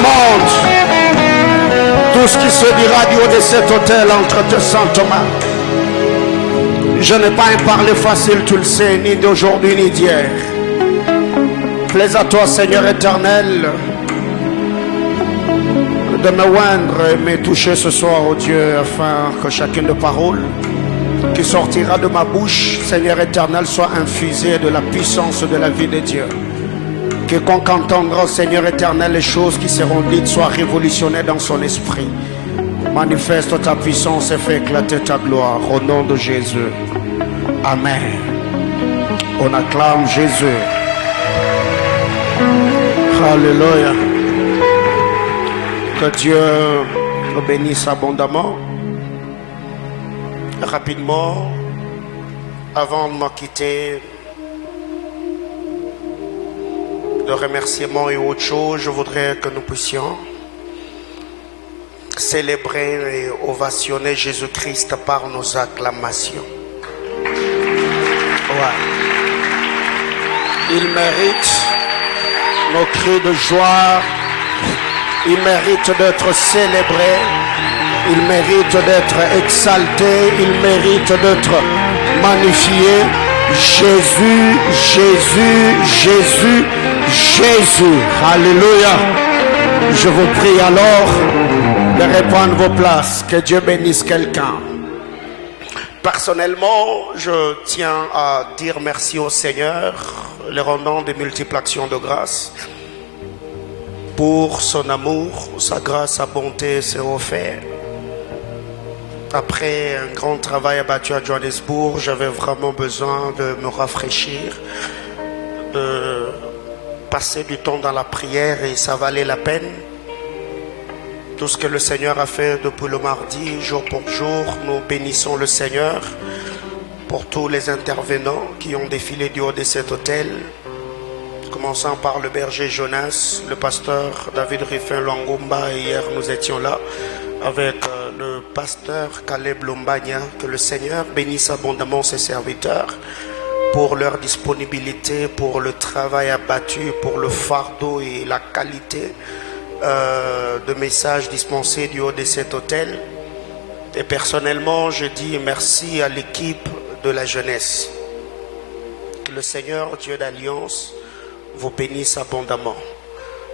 monde, tout ce qui se dira du haut de cet hôtel entre tes saintes mains. Je n'ai pas un parler facile, tu le sais, ni d'aujourd'hui ni d'hier. Plaise à toi, Seigneur éternel, de me oindre et me toucher ce soir, oh Dieu, afin que chacune de paroles qui sortira de ma bouche, Seigneur éternel, soit infusée de la puissance de la vie de Dieu. Quiconque entendra, Seigneur éternel, les choses qui seront dites soient révolutionnées dans son esprit. Manifeste ta puissance et fais éclater ta gloire au nom de Jésus. Amen. On acclame Jésus. Alléluia. Que Dieu nous bénisse abondamment. Rapidement, avant de me quitter, de remerciements et autre chose, je voudrais que nous puissions célébrer et ovationner Jésus-Christ par nos acclamations. Ouais. Il mérite nos cris de joie, il mérite d'être célébré, il mérite d'être exalté, il mérite d'être magnifié. Jésus, Jésus, Jésus, Jésus. Alléluia. Je vous prie alors de reprendre vos places. Que Dieu bénisse quelqu'un. Personnellement, je tiens à dire merci au Seigneur, le rendant de multiples actions de grâce, pour son amour, sa grâce, sa bonté, ses offerts. Après un grand travail abattu à Johannesburg, j'avais vraiment besoin de me rafraîchir, de passer du temps dans la prière et ça valait la peine. Tout ce que le Seigneur a fait depuis le mardi, jour pour jour, nous bénissons le Seigneur pour tous les intervenants qui ont défilé du haut de cet hôtel. Commençant par le berger Jonas, le pasteur David Riffin Langumba, et hier nous étions là avec le pasteur Caleb Lombagna. Que le Seigneur bénisse abondamment ses serviteurs pour leur disponibilité, pour le travail abattu, pour le fardeau et la qualité de messages dispensés du haut de cet hôtel. Et personnellement, je dis merci à l'équipe de la jeunesse. Que le Seigneur, Dieu d'Alliance, vous bénisse abondamment.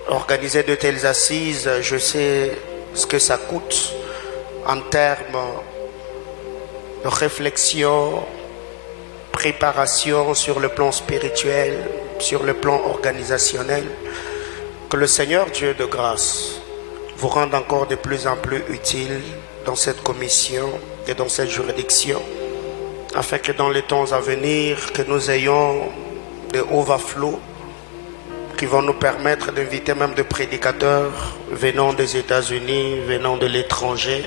Organiser de telles assises, je sais ce que ça coûte en termes de réflexion, préparation sur le plan spirituel, sur le plan organisationnel. Que le Seigneur Dieu de grâce vous rende encore de plus en plus utile dans cette commission et dans cette juridiction, afin que dans les temps à venir, que nous ayons des overflows qui vont nous permettre d'inviter même des prédicateurs venant des États-Unis, venant de l'étranger.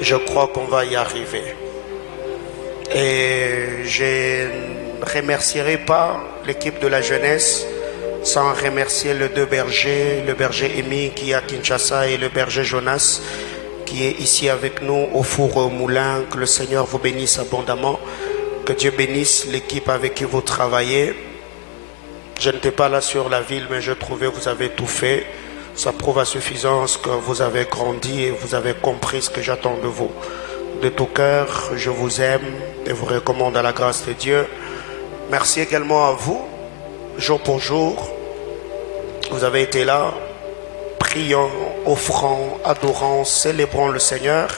Je crois qu'on va y arriver. Et je ne remercierai pas l'équipe de la jeunesse sans remercier les deux bergers, le berger Amy qui est à Kinshasa et le berger Jonas qui est ici avec nous au four au moulin. Que le Seigneur vous bénisse abondamment. Que Dieu bénisse l'équipe avec qui vous travaillez. Je n'étais pas là sur la ville, mais je trouvais que vous avez tout fait. Ça prouve à suffisance que vous avez grandi et vous avez compris ce que j'attends de vous. De tout cœur, je vous aime et vous recommande à la grâce de Dieu. Merci également à vous, jour pour jour. Vous avez été là, priant, offrant, adorant, célébrant le Seigneur.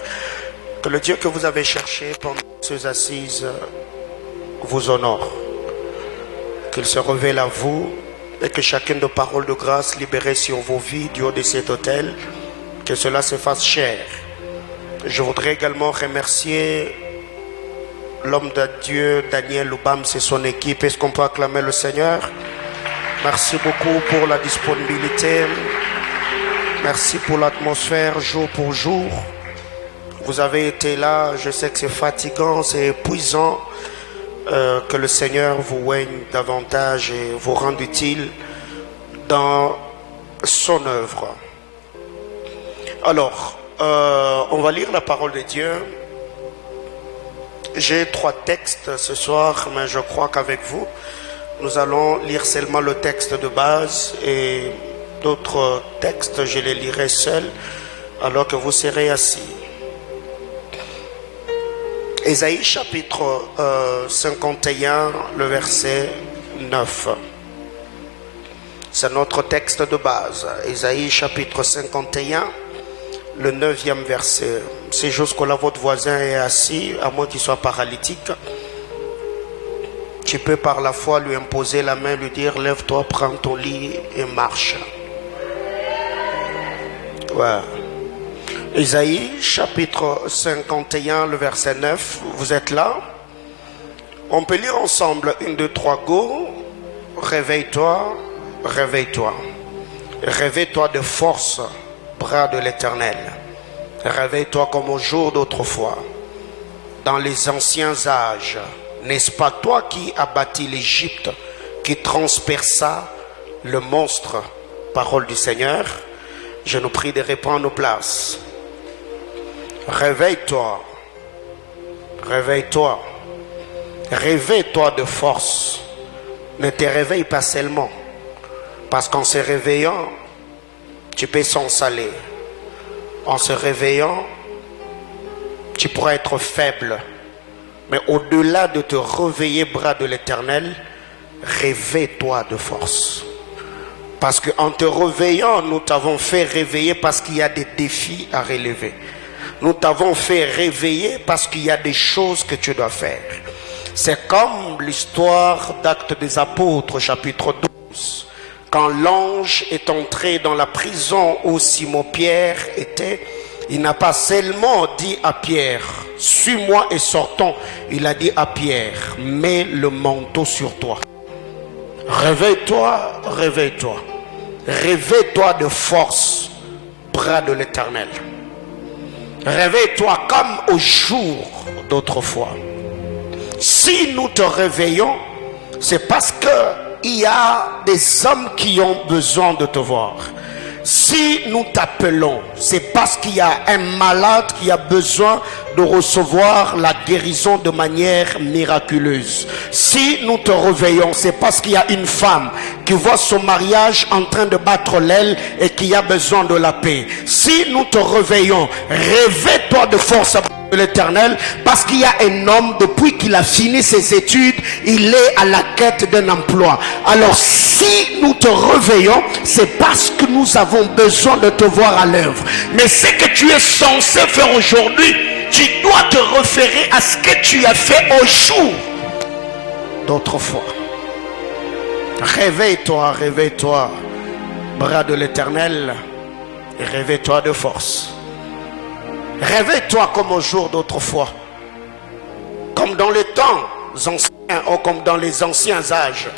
Que le Dieu que vous avez cherché pendant ces assises vous honore. Qu'il se révèle à vous et que chacune de paroles de grâce libérées sur vos vies du haut de cet hôtel, que cela se fasse chair. Je voudrais également remercier l'homme de Dieu, Daniel Lubam, et son équipe. Est-ce qu'on peut acclamer le Seigneur? Merci beaucoup pour la disponibilité. Merci pour l'atmosphère jour pour jour. Vous avez été là, je sais que c'est fatigant, c'est épuisant. Que le Seigneur vous oigne davantage et vous rende utile dans son œuvre. Alors, on va lire la parole de Dieu. J'ai 3 textes ce soir, mais je crois qu'avec vous, nous allons lire seulement le texte de base et D'autres textes, je les lirai seul alors que vous serez assis. Ésaïe chapitre 51, le verset 9. C'est notre texte de base. Ésaïe chapitre 51, le 9e verset. C'est jusque là votre voisin est assis, à moins qu'il soit paralytique. Tu peux par la foi lui imposer la main, lui dire lève-toi, prends ton lit et marche. Ouais. Ésaïe chapitre 51, le verset 9. Vous êtes là? On peut lire ensemble 1, 2, 3, go. Réveille-toi, réveille-toi. Réveille-toi de force, bras de l'Éternel. Réveille-toi comme au jour d'autrefois. Dans les anciens âges, n'est-ce pas toi qui as bâti l'Égypte, qui transperça le monstre? Parole du Seigneur. Je nous prie de reprendre nos places. Réveille-toi. Réveille-toi. Réveille-toi de force. Ne te réveille pas seulement. Parce qu'en se réveillant, tu peux s'ensaler. En se réveillant, tu pourras être faible. Mais au-delà de te réveiller, bras de l'Éternel, réveille-toi de force. Parce qu'en te réveillant, nous t'avons fait réveiller parce qu'il y a des défis à relever. Nous t'avons fait réveiller parce qu'il y a des choses que tu dois faire. C'est comme l'histoire d'Actes des Apôtres, chapitre 12. Quand l'ange est entré dans la prison où Simon-Pierre était, il n'a pas seulement dit à Pierre, suis-moi et sortons. Il a dit à Pierre, mets le manteau sur toi. Réveille-toi, réveille-toi. Réveille-toi de force, bras de l'Éternel. Réveille-toi comme au jour d'autrefois. Si nous te réveillons, c'est parce qu'il y a des hommes qui ont besoin de te voir. Si nous t'appelons, c'est parce qu'il y a un malade qui a besoin de recevoir la guérison de manière miraculeuse. Si nous te réveillons, c'est parce qu'il y a une femme qui voit son mariage en train de battre l'aile et qui a besoin de la paix. Si nous te réveillons, réveille-toi de force de l'Éternel, parce qu'il y a un homme, depuis qu'il a fini ses études, il est à la quête d'un emploi. Alors si nous te réveillons, c'est parce que nous avons besoin de te voir à l'œuvre. Mais ce que tu es censé faire aujourd'hui, tu dois te référer à ce que tu as fait au jour d'autrefois. Réveille-toi, réveille-toi, bras de l'Éternel, et réveille-toi de force. Réveille-toi comme au jour d'autrefois, comme dans les temps anciens ou comme dans les anciens âges.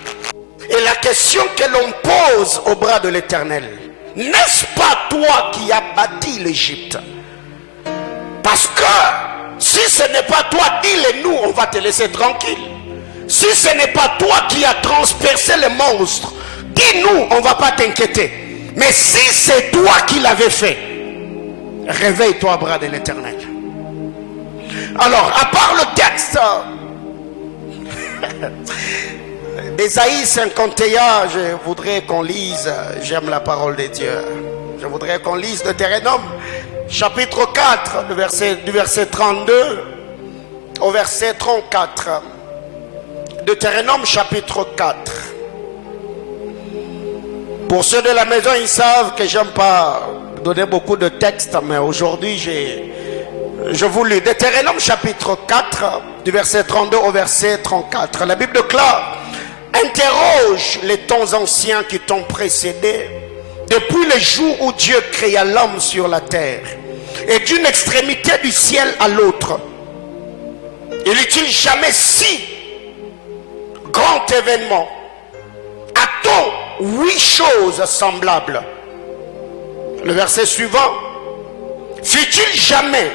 Et la question que l'on pose au bras de l'Éternel, n'est-ce pas toi qui as bâti l'Égypte? Parce que si ce n'est pas toi, dis-le-nous, on va te laisser tranquille. Si ce n'est pas toi qui as transpercé le monstre, dis-nous, on ne va pas t'inquiéter. Mais si c'est toi qui l'avais fait, réveille-toi, bras de l'Éternel. Alors, à part le texte d'Ésaïe 51, je voudrais qu'on lise, j'aime la parole de Dieu, je voudrais qu'on lise Deutéronome, chapitre 4, du verset 32 au verset 34. Deutéronome, chapitre 4. Pour ceux de la maison, ils savent que j'aime pas donner beaucoup de textes, mais aujourd'hui je vous lis Deutéronome chapitre 4 du verset 32 au verset 34. La Bible déclare: interroge les temps anciens qui t'ont précédé depuis le jour où Dieu créa l'homme sur la terre, et d'une extrémité du ciel à l'autre. Il n'est-il jamais si grand événement? A-t-on 8 choses semblables? Le verset suivant: fut-il jamais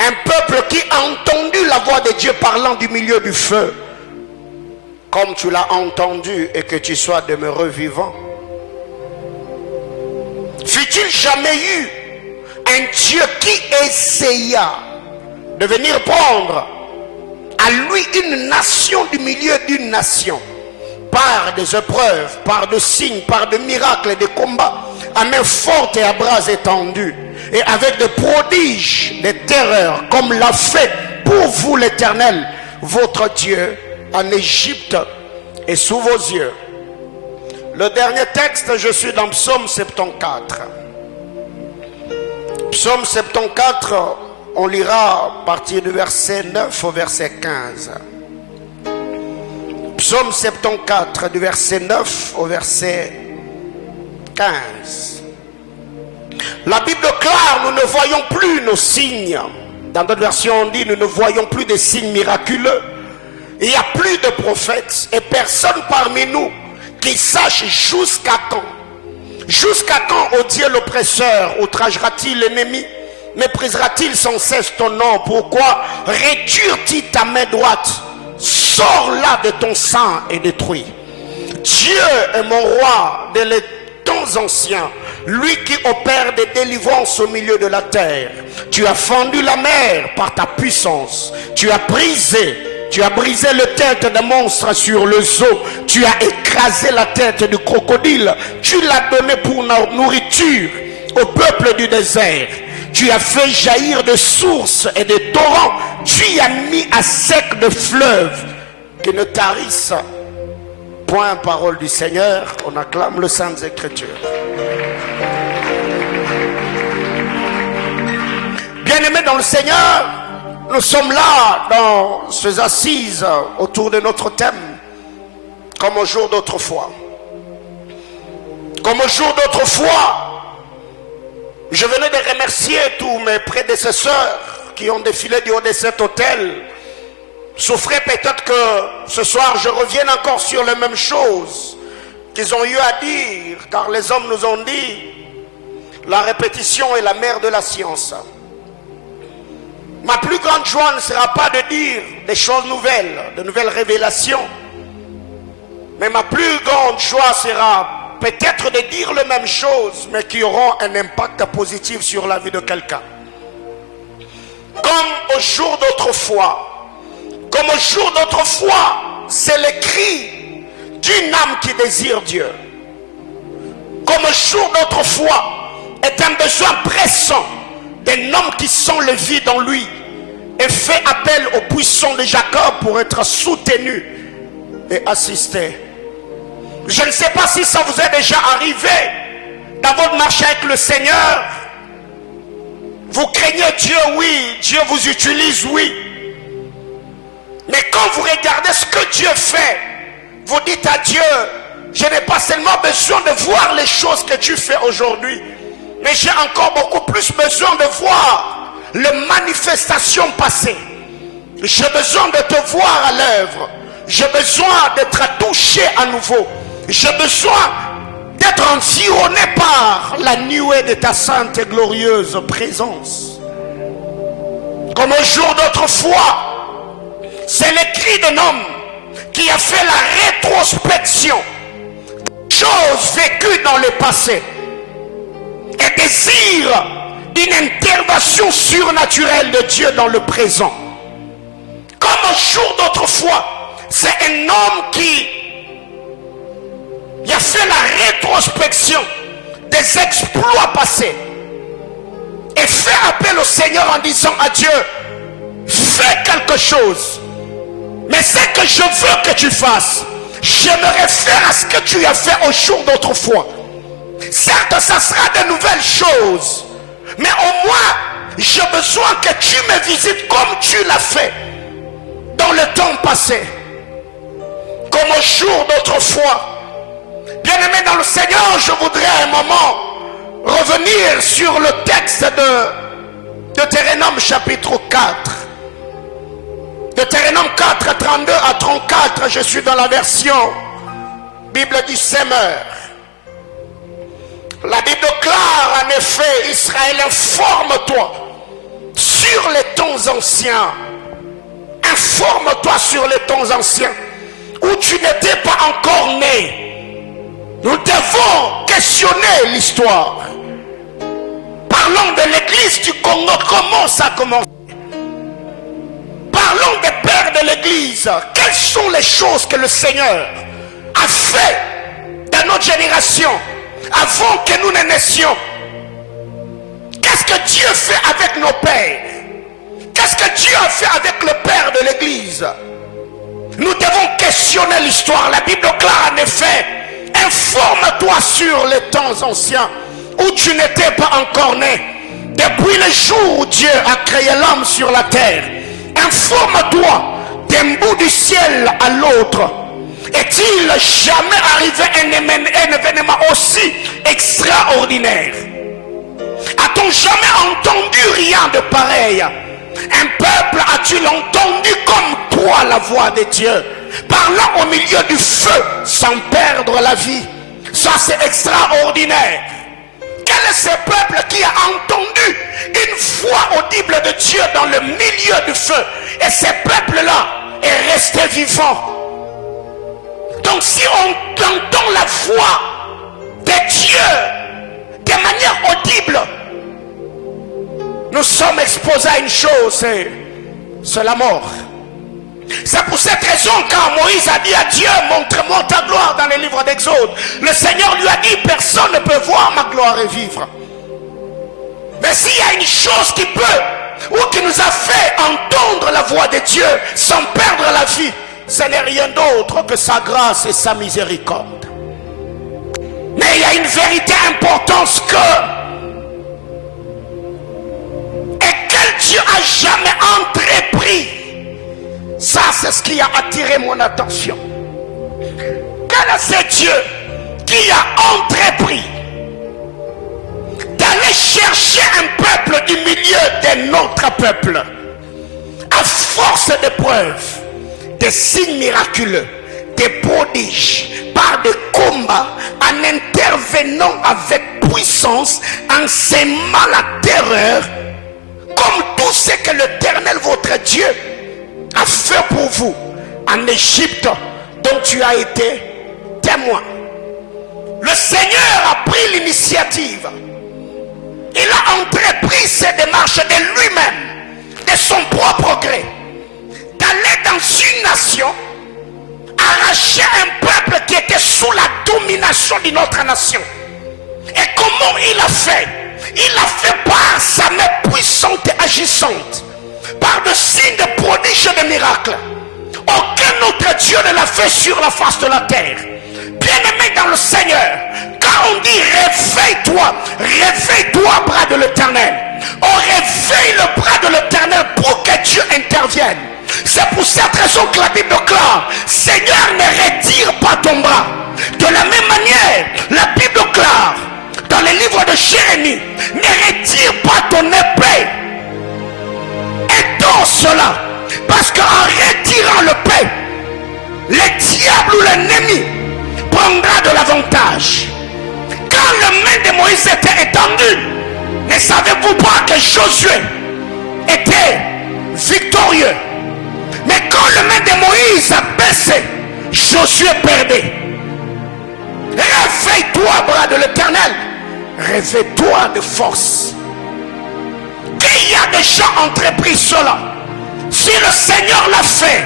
un peuple qui a entendu la voix de Dieu parlant du milieu du feu, comme tu l'as entendu et que tu sois demeuré vivant? Fut-il jamais eu un Dieu qui essaya de venir prendre à lui une nation du milieu d'une nation, par des épreuves, par des signes, par des miracles et des combats? à main forte et à bras étendus, et avec des prodiges, des terreurs, comme l'a fait pour vous l'Éternel, votre Dieu, en Égypte et sous vos yeux. Le dernier texte, je suis dans Psaume 74. Psaume 74, on lira à partir du verset 9 au verset 15. Psaume 74, du verset 9 au verset 15. La Bible déclare, nous ne voyons plus nos signes. Dans d'autres versions, on dit, nous ne voyons plus des signes miraculeux. Il n'y a plus de prophètes et personne parmi nous qui sache jusqu'à quand. Jusqu'à quand, ô Dieu l'oppresseur, outragera-t-il l'ennemi? Méprisera-t-il sans cesse ton nom? Pourquoi réduire-t-il ta main droite? Sors là de ton sang et détruis. Dieu est mon roi dès les temps anciens, lui qui opère des délivrances au milieu de la terre. Tu as fendu la mer par ta puissance. Tu as brisé le tête des monstres sur le zoo. Tu as écrasé la tête du crocodile. Tu l'as donné pour nourriture au peuple du désert. Tu as fait jaillir des sources et des torrents. Tu as mis à sec de fleuves qui ne tarissent point. Parole du Seigneur. On acclame le Saintes Écritures. Bien-aimés dans le Seigneur, nous sommes là dans ces assises autour de notre thème, comme au jour d'autrefois. Comme au jour d'autrefois, je venais de remercier tous mes prédécesseurs qui ont défilé du haut de cet hôtel. Souffrez peut-être que ce soir je revienne encore sur les mêmes choses qu'ils ont eu à dire, car les hommes nous ont dit, la répétition est la mère de la science. Ma plus grande joie ne sera pas de dire des choses nouvelles, de nouvelles révélations. Mais ma plus grande joie sera peut-être de dire les mêmes choses, mais qui auront un impact positif sur la vie de quelqu'un. Comme au jour d'autrefois, c'est le cri d'une âme qui désire Dieu. Comme au jour d'autrefois est un besoin pressant d'un homme qui sent le vide en lui et fait appel au puissant de Jacob pour être soutenu et assisté. Je ne sais pas si ça vous est déjà arrivé dans votre marche avec le Seigneur. Vous craignez Dieu, oui. Dieu vous utilise, oui. Mais quand vous regardez ce que Dieu fait, vous dites à Dieu, je n'ai pas seulement besoin de voir les choses que tu fais aujourd'hui, mais j'ai encore beaucoup plus besoin de voir les manifestations passées. J'ai besoin de te voir à l'œuvre. J'ai besoin d'être touché à nouveau. J'ai besoin d'être environné par la nuée de ta sainte et glorieuse présence. Comme au jour d'autrefois, c'est le cri d'un homme qui a fait la rétrospection des choses vécues dans le passé et désire d'une intervention surnaturelle de Dieu dans le présent. Comme au jour d'autrefois, c'est un homme qui a fait la rétrospection des exploits passés et fait appel au Seigneur en disant à Dieu, fais quelque chose, mais ce que je veux que tu fasses, j'aimerais faire à ce que tu as fait au jour d'autrefois. Certes, ça sera de nouvelles choses, mais au moins j'ai besoin que tu me visites comme tu l'as fait dans le temps passé, comme au jour d'autrefois. Bien-aimé dans le Seigneur, je voudrais un moment revenir sur le texte de Deutéronome chapitre 4. Deutéronome 4, 32 à 34, je suis dans la version Bible du Semeur. La Bible déclare en effet, Israël, informe-toi sur les temps anciens. Informe-toi sur les temps anciens où tu n'étais pas encore né. Nous devons questionner l'histoire. Parlons de l'église du Congo, comment ça a commencé. Parlons des pères de l'église. Quelles sont les choses que le Seigneur a fait dans notre génération avant que nous ne naissions. Qu'est-ce que Dieu fait avec nos pères? Qu'est-ce que Dieu a fait avec le père de l'église? Nous devons questionner l'histoire. La Bible clare en effet. Informe-toi sur les temps anciens où tu n'étais pas encore né. Depuis le jour où Dieu a créé l'homme sur la terre. Informe-toi d'un bout du ciel à l'autre. Est-il jamais arrivé un événement aussi extraordinaire? A-t-on jamais entendu rien de pareil? Un peuple a-t-il entendu comme toi la voix de Dieu, parlant au milieu du feu sans perdre la vie? Ça c'est extraordinaire. Quel est ce peuple qui a entendu une voix audible de Dieu dans le milieu du feu, et ce peuple-là est resté vivant? Donc si on entend la voix de Dieu de manière audible, nous sommes exposés à une chose, c'est la mort. C'est pour cette raison quand Moïse a dit à Dieu, montre-moi ta gloire dans les livres d'Exode, le Seigneur lui a dit, personne ne peut voir ma gloire et vivre. Mais s'il y a une chose qui peut, ou qui nous a fait entendre la voix de Dieu sans perdre la vie, ce n'est rien d'autre que sa grâce et sa miséricorde. Mais il y a une vérité importante que Dieu a jamais entrepris. Ça c'est ce qui a attiré mon attention. Quel est ce Dieu qui a entrepris d'aller chercher un peuple du milieu d'un autre peuple, à force d'épreuves, des signes miraculeux, des prodiges, par des combats, en intervenant avec puissance, en sémant la terreur, comme tout ce que l'Éternel votre Dieu a fait pour vous en Égypte, dont tu as été témoin. Le Seigneur a pris l'initiative. Il a entrepris ces démarches de lui-même, de son propre gré, d'aller dans une nation, arracher un peuple qui était sous la domination d'une autre nation. Et comment il a fait? Il a fait par sa main puissante et agissante, par de signes, de prodiges et de miracles. Aucun autre Dieu ne l'a fait sur la face de la terre. Bien-aimé dans le Seigneur, quand on dit réveille-toi, réveille-toi, bras de l'Éternel. On réveille le bras de l'Éternel pour que Dieu intervienne. C'est pour cette raison que la Bible déclare, Seigneur, ne retire pas ton bras. De la même manière, la Bible déclare dans les livres de Jérémie, ne retire pas ton épée. Étends cela, parce qu'en retirant l'épée, le diable ou l'ennemi prendra de l'avantage. Quand la main de Moïse était étendue, ne savez-vous pas que Josué était victorieux? Mais quand la main de Moïse a baissé, Josué perdait. Réveille-toi, bras de l'Éternel. Réveille-toi de force. Qui a déjà entrepris cela? Si le Seigneur l'a fait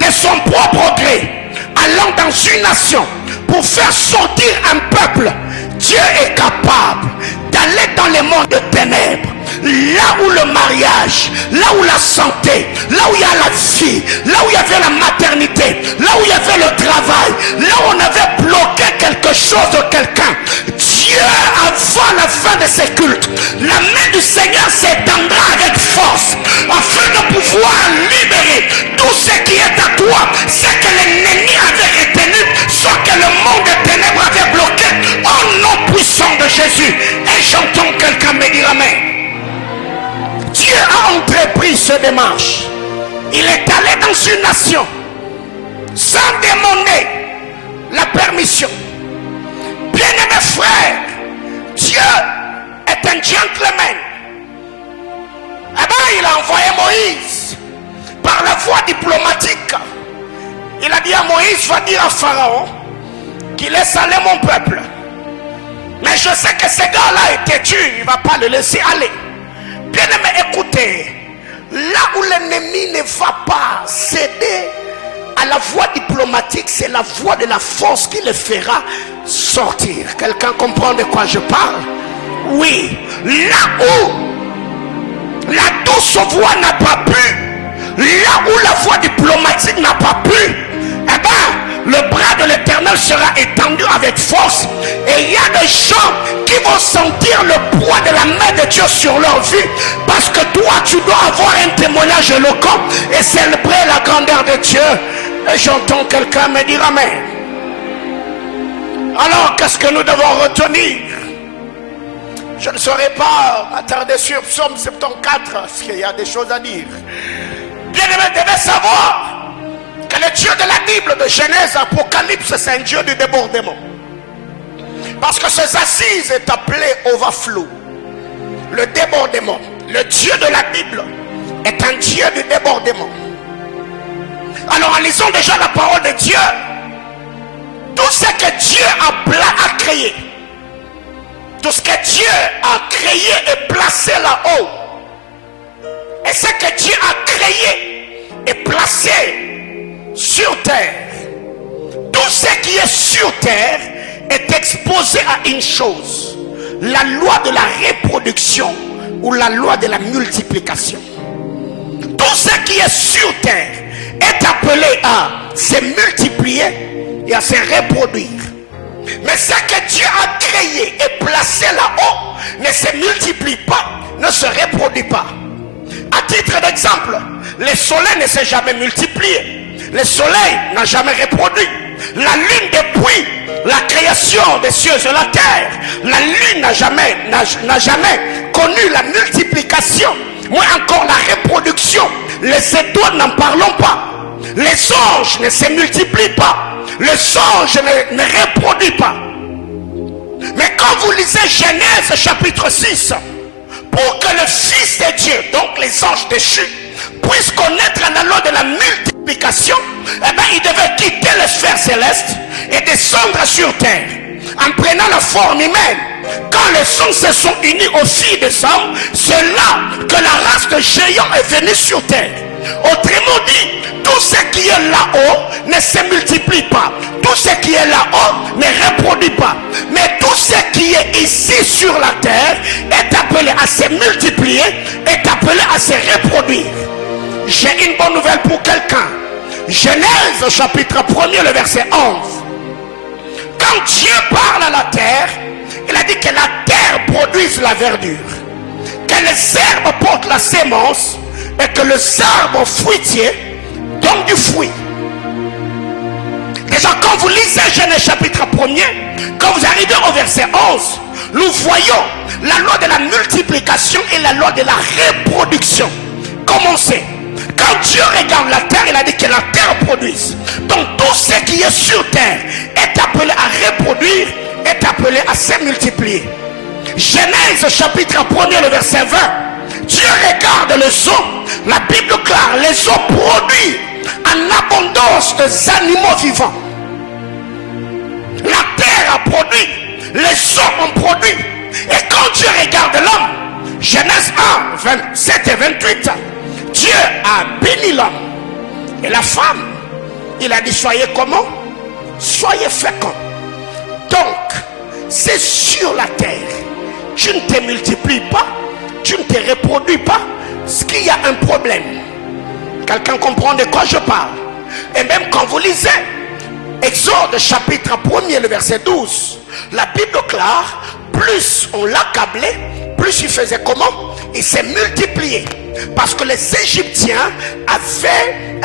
de son propre gré, allant dans une nation pour faire sortir un peuple, Dieu est capable d'aller dans les mondes de ténèbres, là où le mariage, là où la santé, là où il y a la vie, là où il y avait la maternité, là où il y avait le travail, là où on avait bloqué quelque chose de quelqu'un. Dieu, avant la fin de ces cultes, la main du Seigneur s'étendra avec force afin de pouvoir libérer tout ce qui est à toi, ce que l'ennemi avait retenu, ce que le monde des ténèbres avait bloqué, au nom puissant de Jésus. Et j'entends quelqu'un me dire amen. Dieu a entrepris ce démarche. Il est allé dans une nation sans demander la permission. Bien-aimés frères, Dieu est un gentleman. Eh bien, il a envoyé Moïse par la voie diplomatique. Il a dit à Moïse, va dire à Pharaon qu'il laisse aller mon peuple. Mais je sais que ce gars-là est têtu, il ne va pas le laisser aller. Bien-aimés, écoutez, là où l'ennemi ne va pas céder à la voie diplomatique, c'est la voie de la force qui le fera sortir. Quelqu'un comprend de quoi je parle? Oui, là où la douce voie n'a pas pu, là où la voie diplomatique n'a pas pu, eh bien, le bras de l'Éternel sera étendu avec force. Et il y a des gens qui vont sentir le poids de la main de Dieu sur leur vie. Parce que toi, tu dois avoir un témoignage éloquent et célébrer la grandeur de Dieu. Et j'entends quelqu'un me dire amen. Alors, qu'est-ce que nous devons retenir? Je ne saurais pas m'attarder sur Psaume 74, parce qu'il y a des choses à dire. Bien-aimés, devez savoir que le Dieu de la Bible, de Genèse, Apocalypse, c'est un Dieu du débordement. Parce que ces assises est appelé overflow, le débordement. Le Dieu de la Bible est un Dieu du débordement. Alors en lisant déjà la parole de Dieu, tout ce que Dieu a créé, tout ce que Dieu a créé et placé là-haut, et ce que Dieu a créé et placé sur terre, tout ce qui est sur terre est exposé à une chose: la loi de la reproduction ou la loi de la multiplication. Tout ce qui est sur terre est appelé à se multiplier et à se reproduire. Mais ce que Dieu a créé et placé là-haut ne se multiplie pas, ne se reproduit pas. À titre d'exemple, le soleil ne s'est jamais multiplié, le soleil n'a jamais reproduit. La lune, depuis la création des cieux et de la terre, la lune n'a jamais connu la multiplication, moins encore la reproduction. Les étoiles, n'en parlons pas. Les anges ne se multiplient pas, les anges ne reproduisent pas. Mais quand vous lisez Genèse chapitre 6, pour que le Fils de Dieu, donc les anges déchus, puissent connaître la loi de la multiplication, eh bien, il devait quitter les sphères célestes et descendre sur terre en prenant la forme humaine. Quand les hommes se sont unis aux filles des hommes, c'est là que la race de géants est venue sur terre. Autrement dit, tout ce qui est là-haut ne se multiplie pas. Tout ce qui est là-haut ne reproduit pas. Mais tout ce qui est ici sur la terre est appelé à se multiplier, est appelé à se reproduire. J'ai une bonne nouvelle pour quelqu'un. Genèse chapitre 1er, le verset 11. Quand Dieu parle à la terre, il a dit que la terre produise la verdure, que les herbes portent la sémence et que les arbres fruitiers donnent du fruit. Déjà, quand vous lisez Genèse chapitre 1er, quand vous arrivez au verset 11, nous voyons la loi de la multiplication et la loi de la reproduction. Comment c'est? Quand Dieu regarde la terre, il a dit que la terre produise. Donc tout ce qui est sur terre est appelé à reproduire, est appelé à se multiplier. Genèse chapitre 1er, le verset 20. Dieu regarde les eaux. La Bible clare, les eaux produisent en abondance des animaux vivants. La terre a produit, les eaux ont produit. Et quand Dieu regarde l'homme, Genèse 1, 27 et 28, Dieu a béni l'homme. Et la femme, il a dit, soyez comment? Soyez féconds. Donc, c'est sur la terre. Tu ne te multiplies pas, tu ne te reproduis pas, ce qu'il y a un problème. Quelqu'un comprend de quoi je parle? Et même quand vous lisez Exode chapitre 1er, le verset 12, la Bible clare, plus on l'accablait, plus il faisait comment? Il s'est multiplié. Parce que les Égyptiens avaient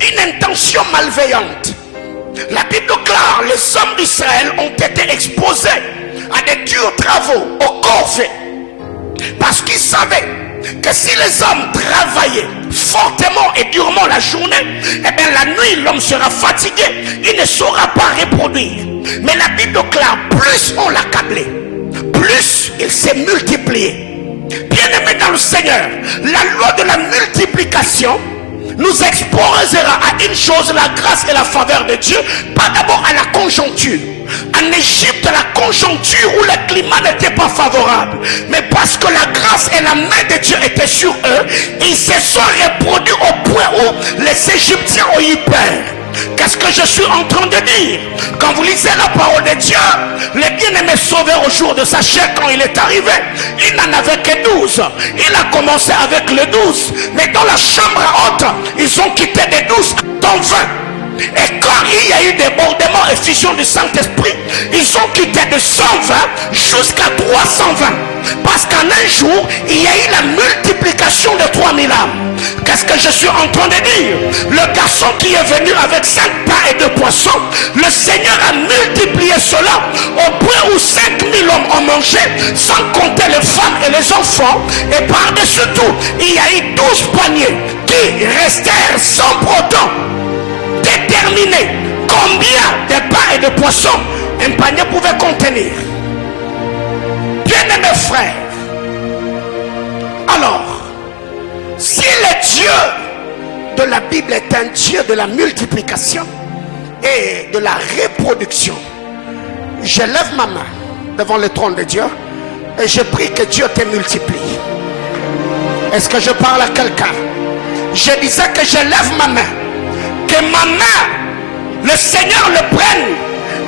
une intention malveillante. La Bible clare, les hommes d'Israël ont été exposés à des durs travaux, au corvée. Parce qu'ils savaient que si les hommes travaillaient fortement et durement la journée, eh bien la nuit l'homme sera fatigué, il ne saura pas reproduire. Mais la Bible clare, plus on l'accablait, plus il s'est multiplié. Bien-aimés dans le Seigneur, la loi de la multiplication nous exposera à une chose, la grâce et la faveur de Dieu, pas d'abord à la conjoncture. En Égypte, de la conjoncture où le climat n'était pas favorable, mais parce que la grâce et la main de Dieu étaient sur eux, ils se sont reproduits au point où les Égyptiens ont eu peur. Qu'est-ce que je suis en train de dire? Quand vous lisez la parole de Dieu, le bien-aimé sauveur au jour de sa chair, quand il est arrivé, il n'en avait que 12. Il a commencé avec le 12, mais dans la chambre haute, ils ont quitté des 12 dans 20. Et quand il y a eu débordement et fusion du Saint-Esprit, ils ont quitté de 120 jusqu'à 320. Parce qu'en un jour, il y a eu la multiplication de 3000 âmes. Qu'est-ce que je suis en train de dire? Le garçon qui est venu avec 5 pains et 2 poissons, le Seigneur a multiplié cela au point où 5000 hommes ont mangé, sans compter les femmes et les enfants. Et par-dessus tout, il y a eu 12 paniers qui restèrent sans pourtant déterminer combien de pains et de poissons un panier pouvait contenir. Bien-aimés frères, alors, si le Dieu de la Bible est un Dieu de la multiplication et de la reproduction, je lève ma main devant le trône de Dieu et je prie que Dieu te multiplie. Est-ce que je parle à quelqu'un? Je disais que je lève ma main, que ma main, le Seigneur le prenne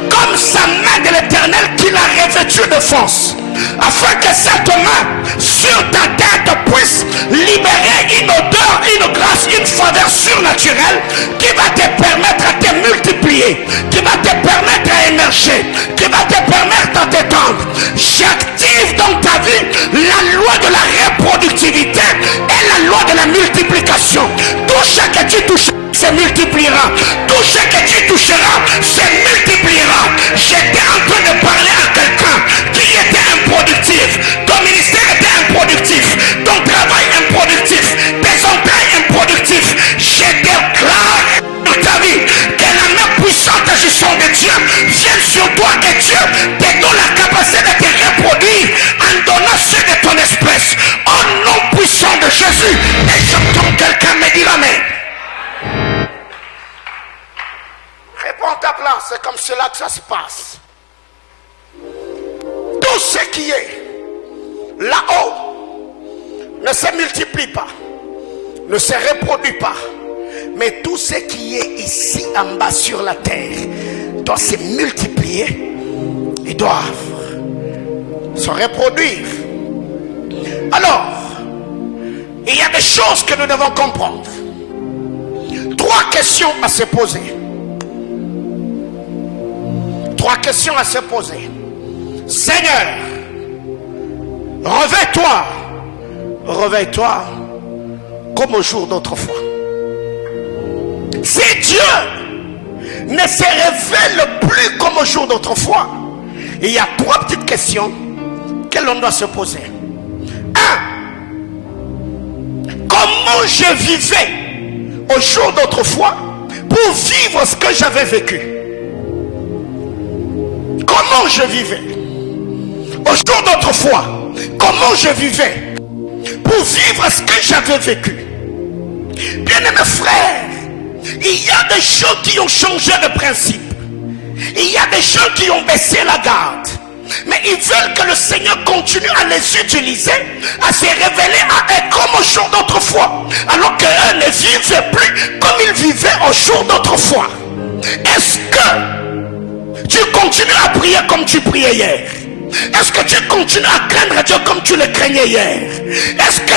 comme sa main de l'Éternel qu'il a revêtue de force, afin que cette main sur ta tête puisse libérer une odeur, une grâce, une faveur surnaturelle qui va te permettre à te multiplier, qui va te permettre à émerger, qui va te permettre à t'étendre. J'active dans ta vie la loi de la reproductivité et la loi de la multiplication. Tout ce que tu touches se multipliera. Tout ce que tu toucheras se multipliera. J'étais en train de parler à quelqu'un qui était improductif. Ton ministère était improductif. Ton travail improductif. Tes entrailles improductifs. Je déclare dans ta vie que la main puissante agissant de Dieu vienne sur toi, que Dieu te donne la capacité de te reproduire en donnant ce de ton espèce. Au nom puissant de Jésus. Et j'entends quelqu'un me dire amen. Réponds ta place, c'est comme cela que ça se passe. Tout ce qui est là-haut ne se multiplie pas, ne se reproduit pas, mais tout ce qui est ici en bas sur la terre doit se multiplier. Ils doivent se reproduire. Alors, il y a des choses que nous devons comprendre. 3 questions à se poser. 3 questions à se poser. Seigneur, réveille-toi. Réveille-toi comme au jour d'autrefois. Si Dieu ne se révèle plus comme au jour d'autrefois, il y a 3 petites questions que l'on doit se poser. 1. Comment je vivais au jour d'autrefois pour vivre ce que j'avais vécu? Comment je vivais au jour d'autrefois? Comment je vivais pour vivre ce que j'avais vécu? Bien-aimés frères, il y a des gens qui ont changé de principe. Il y a des gens qui ont baissé la garde. Mais ils veulent que le Seigneur continue à les utiliser, à se révéler à eux comme au jour d'autrefois, alors qu'eux ne vivent plus comme ils vivaient au jour d'autrefois. Est-ce que tu continues à prier comme tu priais hier? Est-ce que tu continues à craindre Dieu comme tu le craignais hier? Est-ce que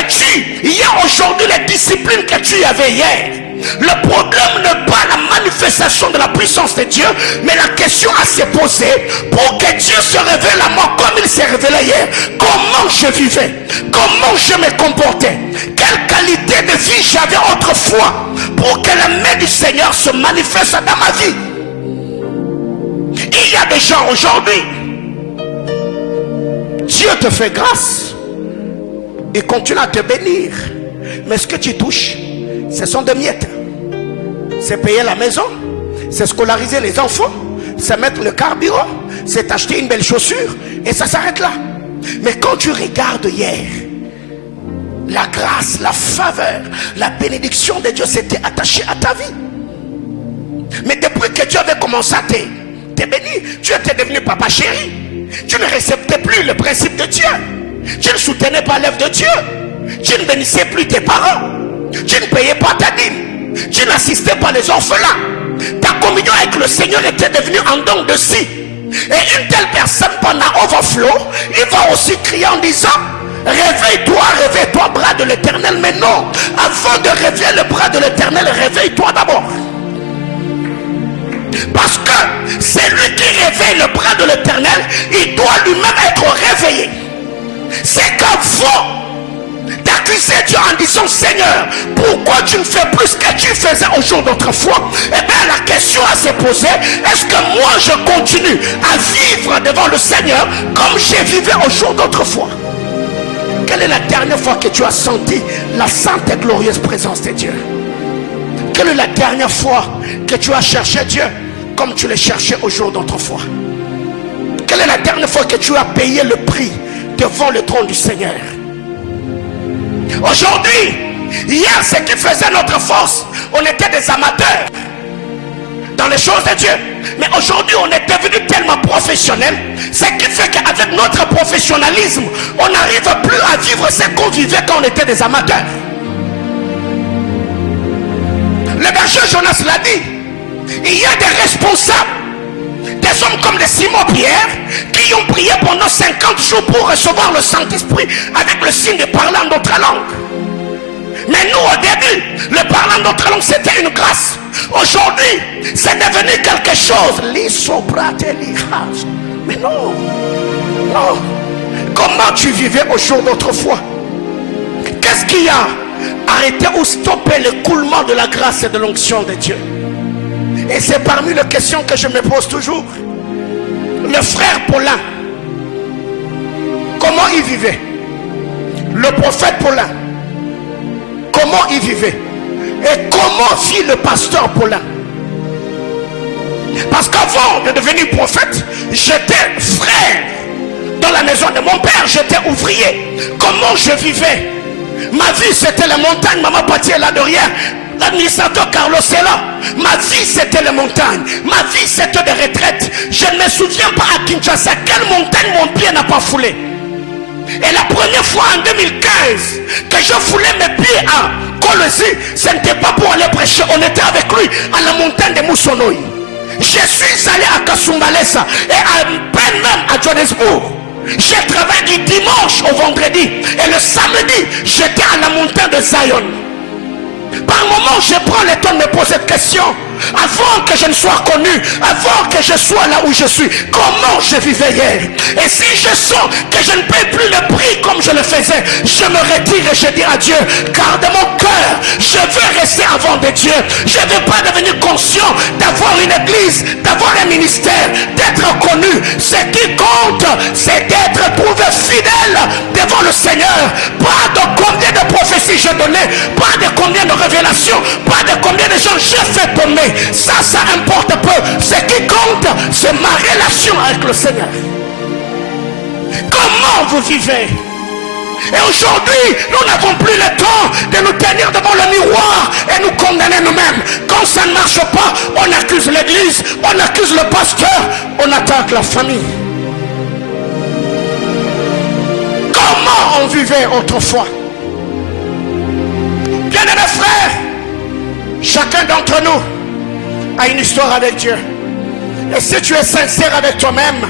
il y a aujourd'hui les disciplines que tu avais hier? Le problème n'est pas la manifestation de la puissance de Dieu, mais la question à se poser pour que Dieu se révèle à moi comme il s'est révélé hier. Comment je vivais? Comment je me comportais? Quelle qualité de vie j'avais autrefois pour que la main du Seigneur se manifeste dans ma vie? Il y a des gens aujourd'hui, Dieu te fait grâce, il continue à te bénir, mais ce que tu touches, ce sont des miettes. C'est payer la maison, c'est scolariser les enfants, c'est mettre le carburant, c'est acheter une belle chaussure, et ça s'arrête là. Mais quand tu regardes hier, la grâce, la faveur, la bénédiction de Dieu s'était attachée à ta vie. Mais depuis que Dieu avait commencé à te t'es béni. Tu étais devenu papa chéri. Tu ne respectais plus le principe de Dieu. Tu ne soutenais pas l'œuvre de Dieu. Tu ne bénissais plus tes parents. Tu ne payais pas ta dîme. Tu n'assistais pas les orphelins. Ta communion avec le Seigneur était devenue en don de si. Et une telle personne, pendant overflow, il va aussi crier en disant: réveille-toi, réveille-toi, bras de l'Éternel. Mais non, avant de réveiller le bras de l'Éternel, réveille-toi d'abord. Parce que c'est lui qui réveille le bras de l'Éternel, il doit lui-même être réveillé. C'est qu'avant d'accuser Dieu en disant: Seigneur, pourquoi tu ne fais plus ce que tu faisais au jour d'autrefois? Eh bien, la question à se poser: est-ce que moi je continue à vivre devant le Seigneur comme j'ai vécu au jour d'autrefois? Quelle est la dernière fois que tu as senti la sainte et glorieuse présence de Dieu? Quelle est la dernière fois que tu as cherché Dieu comme tu l'as cherché au jour d'autrefois? Quelle est la dernière fois que tu as payé le prix devant le trône du Seigneur? Aujourd'hui, hier, ce qui faisait notre force, on était des amateurs dans les choses de Dieu. Mais aujourd'hui, on est devenu tellement professionnel, ce qui fait qu'avec notre professionnalisme, on n'arrive plus à vivre ce qu'on vivait quand on était des amateurs. Le berger Jonas l'a dit, il y a des responsables, des hommes comme les Simon-Pierre, qui ont prié pendant 50 jours pour recevoir le Saint-Esprit avec le signe de parler en d'autres langues. Mais nous, au début, le parler en d'autres langues, c'était une grâce. Aujourd'hui, c'est devenu quelque chose. Mais non, non. Comment tu vivais au jour d'autrefois? Qu'est-ce qui a arrêté ou stoppé le coulement de la grâce et de l'onction de Dieu? Et c'est parmi les questions que je me pose toujours. Le frère Paulin, comment il vivait? Le prophète Paulin, comment il vivait? Et comment vit le pasteur Paulin? Parce qu'avant de devenir prophète, j'étais frère dans la maison de mon père, j'étais ouvrier. Comment je vivais? Ma vie c'était la montagne, maman Pati est là derrière. L'administrateur Carlos est là. Ma vie c'était les montagnes. Ma vie c'était des retraites. Je ne me souviens pas à Kinshasa quelle montagne mon pied n'a pas foulé. Et la première fois en 2015 que je foulais mes pieds à Colosi, ce n'était pas pour aller prêcher. On était avec lui à la montagne de Moussonoï. Je suis allé à Kasumbalesa et à peine même à Johannesburg. J'ai travaillé du dimanche au vendredi. Et le samedi, j'étais à la montagne de Zion. Par moment, je prends le temps de me poser cette question. Avant que je ne sois connu, avant que je sois là où je suis, comment je vivais hier? Et si je sens que je ne paie plus le prix comme je le faisais, je me retire et je dis à Dieu: garde mon cœur, je veux rester avant de Dieu. Je ne veux pas devenir conscient d'avoir une église, d'avoir un ministère, d'être connu. Ce qui compte, c'est d'être trouvé fidèle devant le Seigneur. Pas de combien de prophéties je donnais, pas de combien de révélations, pas de combien de gens j'ai fait tomber. Ça importe peu. Ce qui compte, c'est ma relation avec le Seigneur. Comment vous vivez? Et aujourd'hui, nous n'avons plus le temps de nous tenir devant le miroir et nous condamner nous-mêmes. Quand ça ne marche pas, on accuse l'église, on accuse le pasteur, on attaque la famille. Comment on vivait autrefois? Bien-aimés frères, chacun d'entre nous a une histoire avec Dieu. Et si tu es sincère avec toi-même,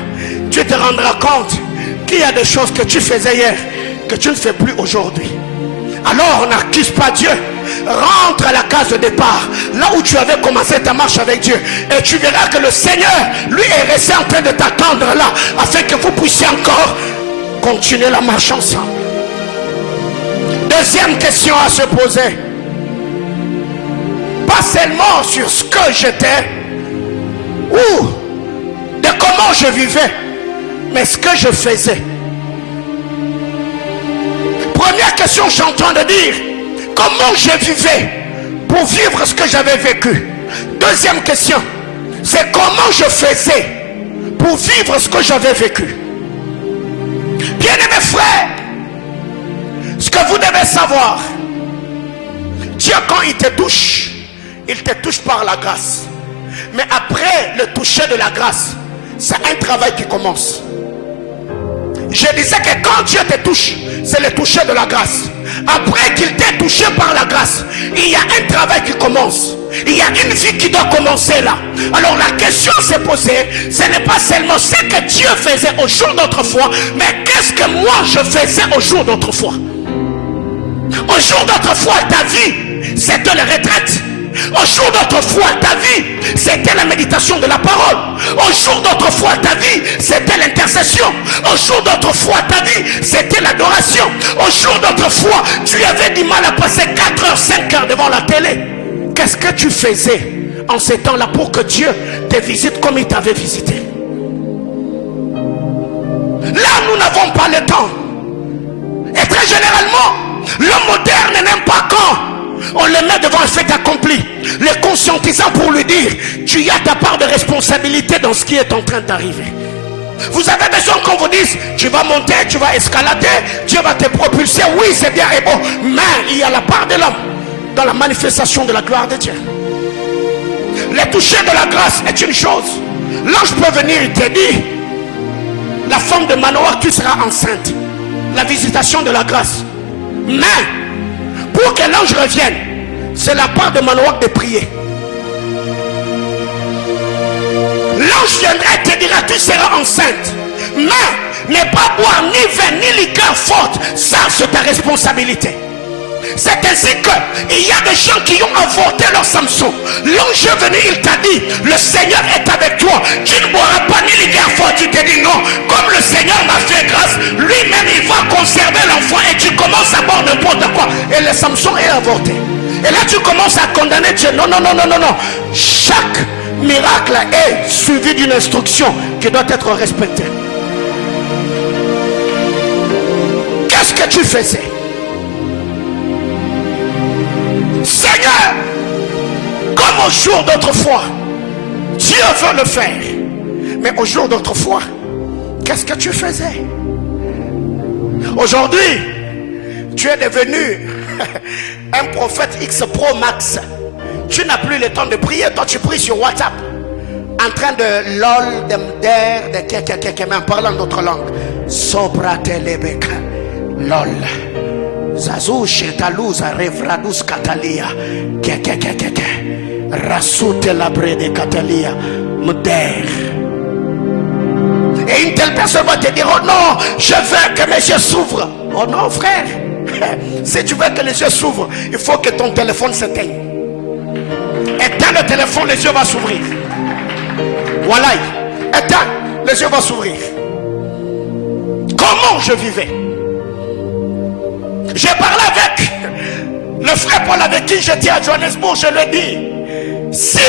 tu te rendras compte qu'il y a des choses que tu faisais hier que tu ne fais plus aujourd'hui. Alors n'accuse pas Dieu. Rentre à la case de départ, là où tu avais commencé ta marche avec Dieu, et tu verras que le Seigneur, lui, est resté en train de t'attendre là, afin que vous puissiez encore continuer la marche ensemble. Deuxième question à se poser: pas seulement sur ce que j'étais ou de comment je vivais, mais ce que je faisais. Première question, je suis en train de dire comment je vivais pour vivre ce que j'avais vécu. Deuxième question, c'est comment je faisais pour vivre ce que j'avais vécu. Bien-aimés frères, ce que vous devez savoir, Dieu, quand il te touche par la grâce. Mais après le toucher de la grâce, c'est un travail qui commence. Je disais que quand Dieu te touche, c'est le toucher de la grâce. Après qu'il t'ait touché par la grâce, il y a un travail qui commence. Il y a une vie qui doit commencer là. Alors la question s'est posée, ce n'est pas seulement ce que Dieu faisait au jour d'autrefois, mais qu'est-ce que moi je faisais au jour d'autrefois. Au jour d'autrefois, ta vie, c'était la retraite. Au jour d'autrefois, ta vie, c'était la méditation de la parole. Au jour d'autrefois, ta vie, c'était l'intercession. Au jour d'autrefois, ta vie, c'était l'adoration. Au jour d'autrefois, tu avais du mal à passer 4 heures, 5 heures devant la télé. Qu'est-ce que tu faisais en ces temps-là pour que Dieu te visite comme il t'avait visité? Là, nous n'avons pas le temps. Et très généralement, l'homme moderne n'aime pas quand on le met devant un fait accompli, le conscientisant pour lui dire, tu as ta part de responsabilité dans ce qui est en train d'arriver. Vous avez besoin qu'on vous dise, tu vas monter, tu vas escalader, Dieu va te propulser. Oui, c'est bien et bon, mais il y a la part de l'homme dans la manifestation de la gloire de Dieu. Le toucher de la grâce est une chose. L'ange peut venir et te dire, la femme de Manoah, tu seras enceinte. La visitation de la grâce. Mais pour que l'ange revienne, c'est la part de Manoah de prier. L'ange viendra et te dira, tu seras enceinte. Mais ne pas boire ni vin ni liqueur forte, ça c'est ta responsabilité. C'est ainsi qu'il y a des gens qui ont avorté leur Samson. L'ange est venu, il t'a dit, le Seigneur est avec toi. Tu ne boiras pas ni liqueur forte. Tu te dis non, comme le Seigneur m'a fait grâce, lui-même il va conserver l'enfant. Et tu commences à boire n'importe quoi. Et le Samson est avorté. Et là tu commences à condamner Dieu. Non, non, non, non, non, non. Chaque miracle est suivi d'une instruction qui doit être respectée. Qu'est-ce que tu faisais? Seigneur, comme au jour d'autrefois, Dieu veut le faire. Mais au jour d'autrefois, qu'est-ce que tu faisais? Aujourd'hui, tu es devenu un prophète X Pro Max. Tu n'as plus le temps de prier. Toi, tu pries sur WhatsApp. En train de lol, de m'der, mais en parlant d'autres langues. Sobra telebeka, lol. Zazou chetalouza revradus catalia. Rasoute labré de catalia. M'der. Et une telle personne va te dire, oh non, je veux que mes yeux s'ouvrent. Oh non, frère. Si tu veux que les yeux s'ouvrent, il faut que ton téléphone s'éteigne. Éteins le téléphone, les yeux vont s'ouvrir. Voilà. Éteins, les yeux vont s'ouvrir. Comment je vivais? J'ai parlé avec le frère Paul avec qui j'étais à Johannesburg. Je lui ai dit, si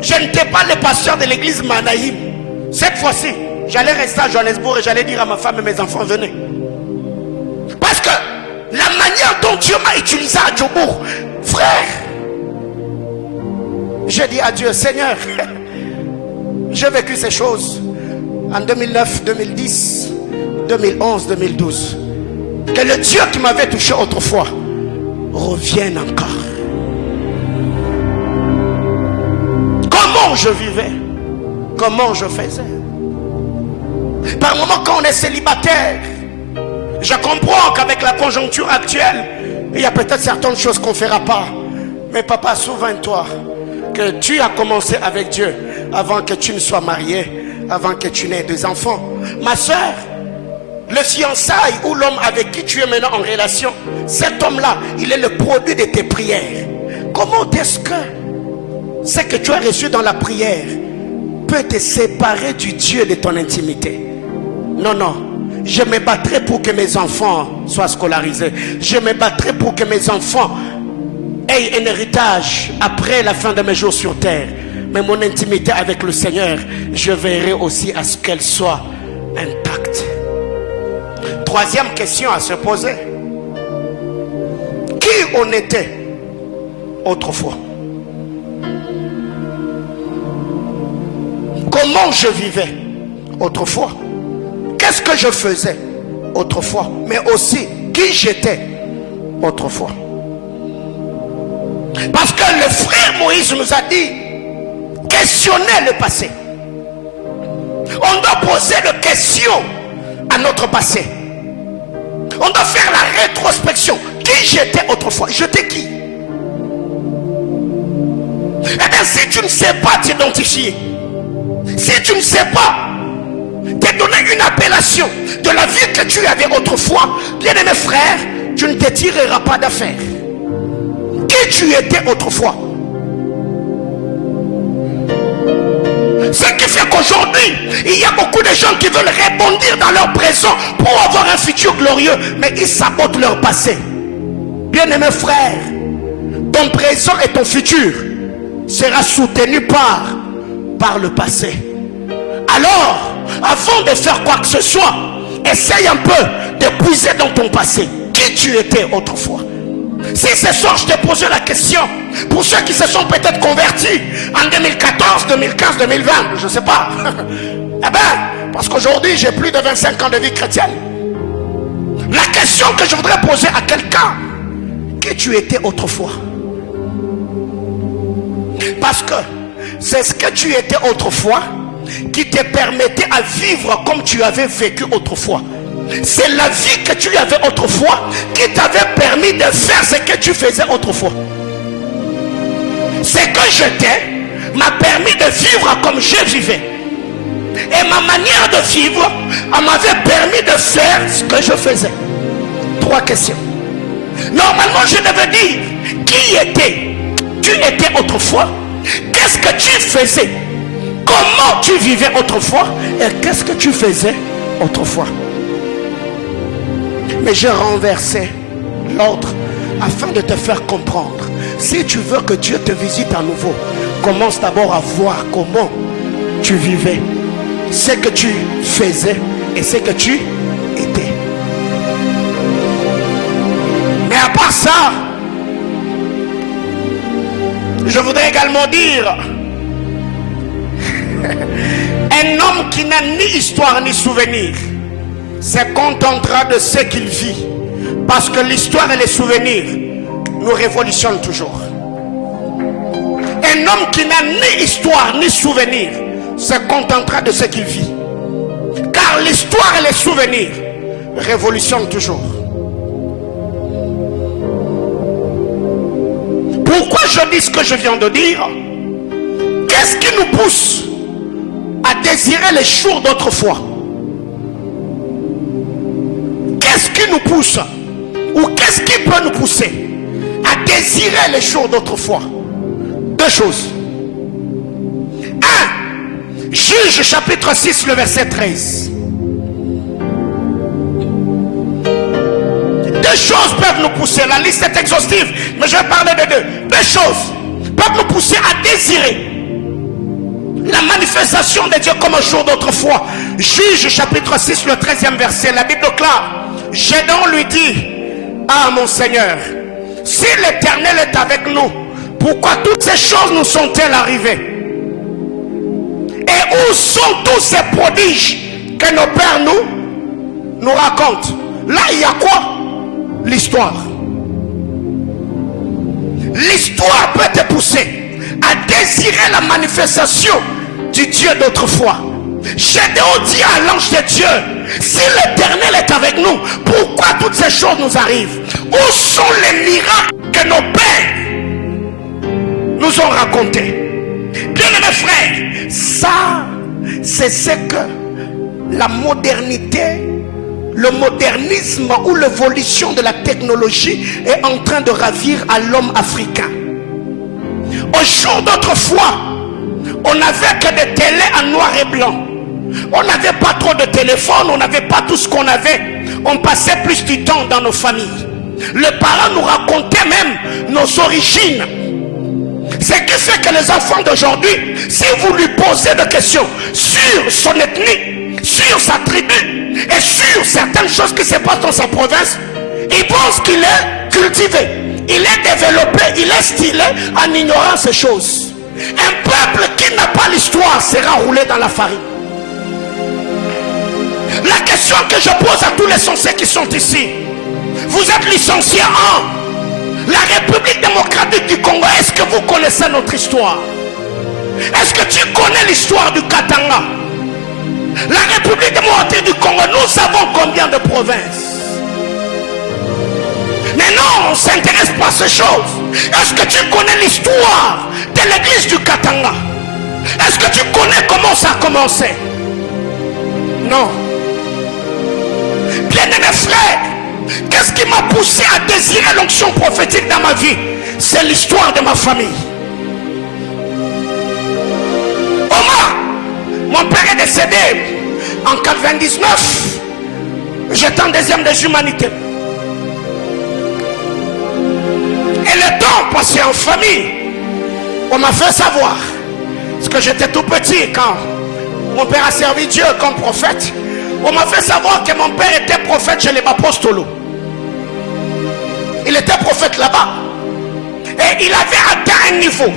je n'étais pas le pasteur de l'église Manaïm, cette fois-ci, j'allais rester à Johannesburg et j'allais dire à ma femme et mes enfants, venez. Parce que la manière dont Dieu m'a utilisé à Djobourg, frère, j'ai dit à Dieu, Seigneur, j'ai vécu ces choses en 2009, 2010, 2011, 2012. Que le Dieu qui m'avait touché autrefois revienne encore. Comment je vivais? Comment je faisais? Par moment, quand on est célibataire, je comprends qu'avec la conjoncture actuelle, il y a peut-être certaines choses qu'on ne fera pas. Mais papa, souviens-toi que tu as commencé avec Dieu avant que tu ne sois marié, avant que tu n'aies des enfants. Ma soeur, le fiançailles ou l'homme avec qui tu es maintenant en relation, cet homme-là, il est le produit de tes prières. Comment est-ce que ce que tu as reçu dans la prière peut te séparer du Dieu de ton intimité? Non, non. Je me battrai pour que mes enfants soient scolarisés. Je me battrai pour que mes enfants aient un héritage après la fin de mes jours sur terre. Mais mon intimité avec le Seigneur, je veillerai aussi à ce qu'elle soit intacte. Troisième question à se poser. Qui on était autrefois? Comment je vivais autrefois? Qu'est-ce que je faisais autrefois? Mais aussi, qui j'étais autrefois? Parce que le frère Moïse nous a dit, questionnez le passé. On doit poser des questions à notre passé. On doit faire la rétrospection. Qui j'étais autrefois? J'étais qui? Eh bien, si tu ne sais pas t'identifier, si tu ne sais pas te donner une appellation de la vie que tu avais autrefois, bien-aimé frère, tu ne te tireras pas d'affaire. Qui tu étais autrefois? Ce qui fait qu'aujourd'hui, il y a beaucoup de gens qui veulent rebondir dans leur présent pour avoir un futur glorieux, mais ils sabotent leur passé. Bien-aimé frère, ton présent et ton futur sera soutenu par le passé. Alors, avant de faire quoi que ce soit, essaye un peu de puiser dans ton passé. Qui tu étais autrefois? Si ce soir je t'ai posé la question, pour ceux qui se sont peut-être convertis en 2014, 2015, 2020, je ne sais pas. Eh bien, parce qu'aujourd'hui j'ai plus de 25 ans de vie chrétienne. La question que je voudrais poser à quelqu'un, qui tu étais autrefois? Parce que c'est ce que tu étais autrefois qui te permettait à vivre comme tu avais vécu autrefois. C'est la vie que tu avais autrefois qui t'avait permis de faire ce que tu faisais autrefois. Ce que j'étais m'a permis de vivre comme je vivais. Et ma manière de vivre m'avait permis de faire ce que je faisais. 3 questions. Normalement, je devais dire qui tu étais autrefois. Qu'est-ce que tu faisais? Comment tu vivais autrefois? Et qu'est-ce que tu faisais autrefois? Mais j'ai renversé l'ordre afin de te faire comprendre. Si tu veux que Dieu te visite à nouveau, commence d'abord à voir comment tu vivais, ce que tu faisais et ce que tu étais. Mais à part ça, je voudrais également dire un homme qui n'a ni histoire ni souvenir se contentera de ce qu'il vit, parce que l'histoire et les souvenirs nous révolutionnent toujours. Un homme qui n'a ni histoire ni souvenir se contentera de ce qu'il vit, car l'histoire et les souvenirs révolutionnent toujours. Pourquoi je dis ce que je viens de dire? Qu'est-ce qui nous pousse à désirer les jours d'autrefois? Qu'est-ce qui nous pousse, ou qu'est-ce qui peut nous pousser à désirer les jours d'autrefois? 2 choses. 1. Juge chapitre 6, le verset 13. 2 choses peuvent nous pousser. La liste est exhaustive, mais je vais parler de 2. 2 choses peuvent nous pousser à désirer la manifestation de Dieu comme un jour d'autrefois. Juge chapitre 6, le 13e verset. La Bible déclare: Gédéon lui dit: ah mon Seigneur, si l'Éternel est avec nous, pourquoi toutes ces choses nous sont-elles arrivées? Et où sont tous ces prodiges que nos pères nous racontent? Là, il y a quoi? L'histoire. L'histoire peut te pousser à désirer la manifestation du Dieu d'autrefois. Gédéon dit à l'ange de Dieu: si l'Éternel est avec nous, pourquoi toutes ces choses nous arrivent? Où sont les miracles que nos pères nous ont racontés? Bien-aimés frères, ça, c'est ce que la modernité, le modernisme ou l'évolution de la technologie est en train de ravir à l'homme africain. Au jour d'autrefois, on n'avait que des télés en noir et blanc. On n'avait pas trop de téléphones, on n'avait pas tout ce qu'on avait. On passait plus du temps dans nos familles. Les parents nous racontaient même nos origines. Ce qui fait que les enfants d'aujourd'hui, si vous lui posez des questions sur son ethnie, sur sa tribu et sur certaines choses qui se passent dans sa province, ils pensent qu'il est cultivé, il est développé, il est stylé en ignorant ces choses. Un peuple qui n'a pas l'histoire sera roulé dans la farine. La question que je pose à tous les sensés qui sont ici: vous êtes licenciés en la République démocratique du Congo. Est-ce que vous connaissez notre histoire? Est-ce que tu connais l'histoire du Katanga? La République démocratique du Congo, nous savons combien de provinces. Mais non, on ne s'intéresse pas à ces choses. Est-ce que tu connais l'histoire de l'église du Katanga? Est-ce que tu connais comment ça a commencé? Non. Bien-aimés frères, qu'est-ce qui m'a poussé à désirer l'onction prophétique dans ma vie? C'est l'histoire de ma famille. Omar, mon père est décédé en 99. J'étais en deuxième des humanités. Et le temps passé en famille, on m'a fait savoir, parce que j'étais tout petit quand mon père a servi Dieu comme prophète, on m'a fait savoir que mon père était prophète chez les Apostolo. Il était prophète là-bas. Et il avait atteint un niveau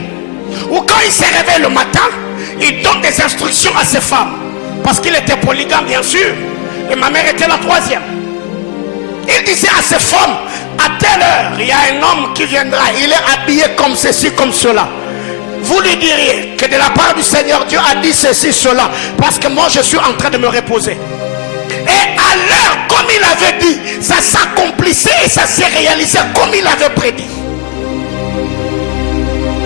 où quand il s'est réveillé le matin, il donne des instructions à ses femmes. Parce qu'il était polygame bien sûr. Et ma mère était la troisième. Il disait à ses femmes, à telle heure, il y a un homme qui viendra. Il est habillé comme ceci, comme cela. Vous lui diriez que de la part du Seigneur, Dieu a dit ceci, cela. Parce que moi, je suis en train de me reposer. Et à l'heure, comme il avait dit, ça s'accomplissait et ça s'est réalisé comme il avait prédit.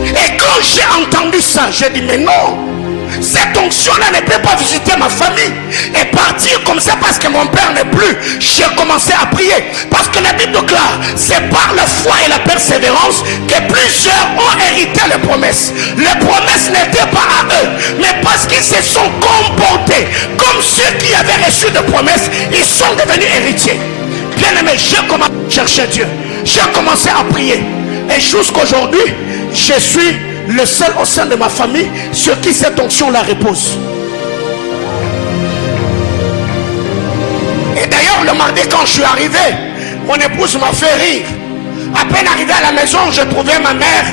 Et quand j'ai entendu ça, j'ai dit, mais non, cette onction-là ne peut pas visiter ma famille et partir comme ça parce que mon père n'est plus. J'ai commencé à prier parce que la Bible déclare, c'est par la foi et la persévérance que plusieurs ont hérité les promesses. Les promesses n'étaient pas à eux, mais parce qu'ils se sont comportés comme ceux qui avaient reçu des promesses, ils sont devenus héritiers. Bien aimé, j'ai commencé à chercher Dieu, j'ai commencé à prier et jusqu'aujourd'hui, je suis le seul au sein de ma famille sur qui cette onction-là repose. Et d'ailleurs, le mardi, quand je suis arrivé, mon épouse m'a fait rire. À peine arrivé à la maison, j'ai trouvé ma mère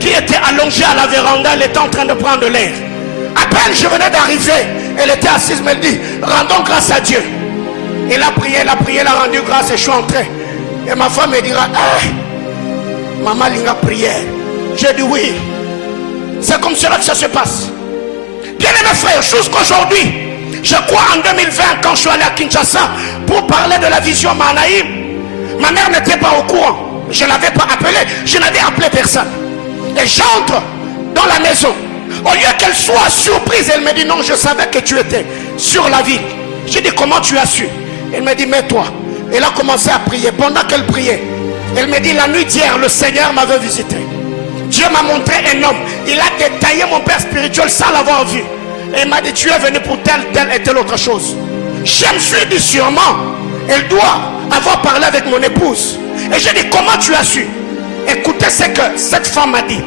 qui était allongée à la véranda. Elle était en train de prendre l'air. À peine je venais d'arriver, elle était assise, me dit, rendons grâce à Dieu. Elle a prié, elle a rendu grâce et je suis entré. Et ma femme me dira, maman, il a prié. J'ai dit oui. C'est comme cela que ça se passe. Bien aimés frères, jusqu'aujourd'hui, je crois en 2020, quand je suis allé à Kinshasa pour parler de la vision Manaïm, ma mère n'était pas au courant. Je ne l'avais pas appelée, je n'avais appelé personne. Et j'entre dans la maison. Au lieu qu'elle soit surprise, elle me dit non, je savais que tu étais sur la ville. J'ai dit comment tu as su? Elle me dit mets-toi. Elle a commencé à prier. Pendant qu'elle priait, elle me dit la nuit d'hier, le Seigneur m'avait visité. Dieu m'a montré un homme. Il a détaillé mon père spirituel sans l'avoir vu. Et il m'a dit, tu es venu pour telle et telle autre chose. Je me suis dit sûrement, elle doit avoir parlé avec mon épouse. Et j'ai dit, comment tu as su? Écoutez ce que cette femme m'a dit.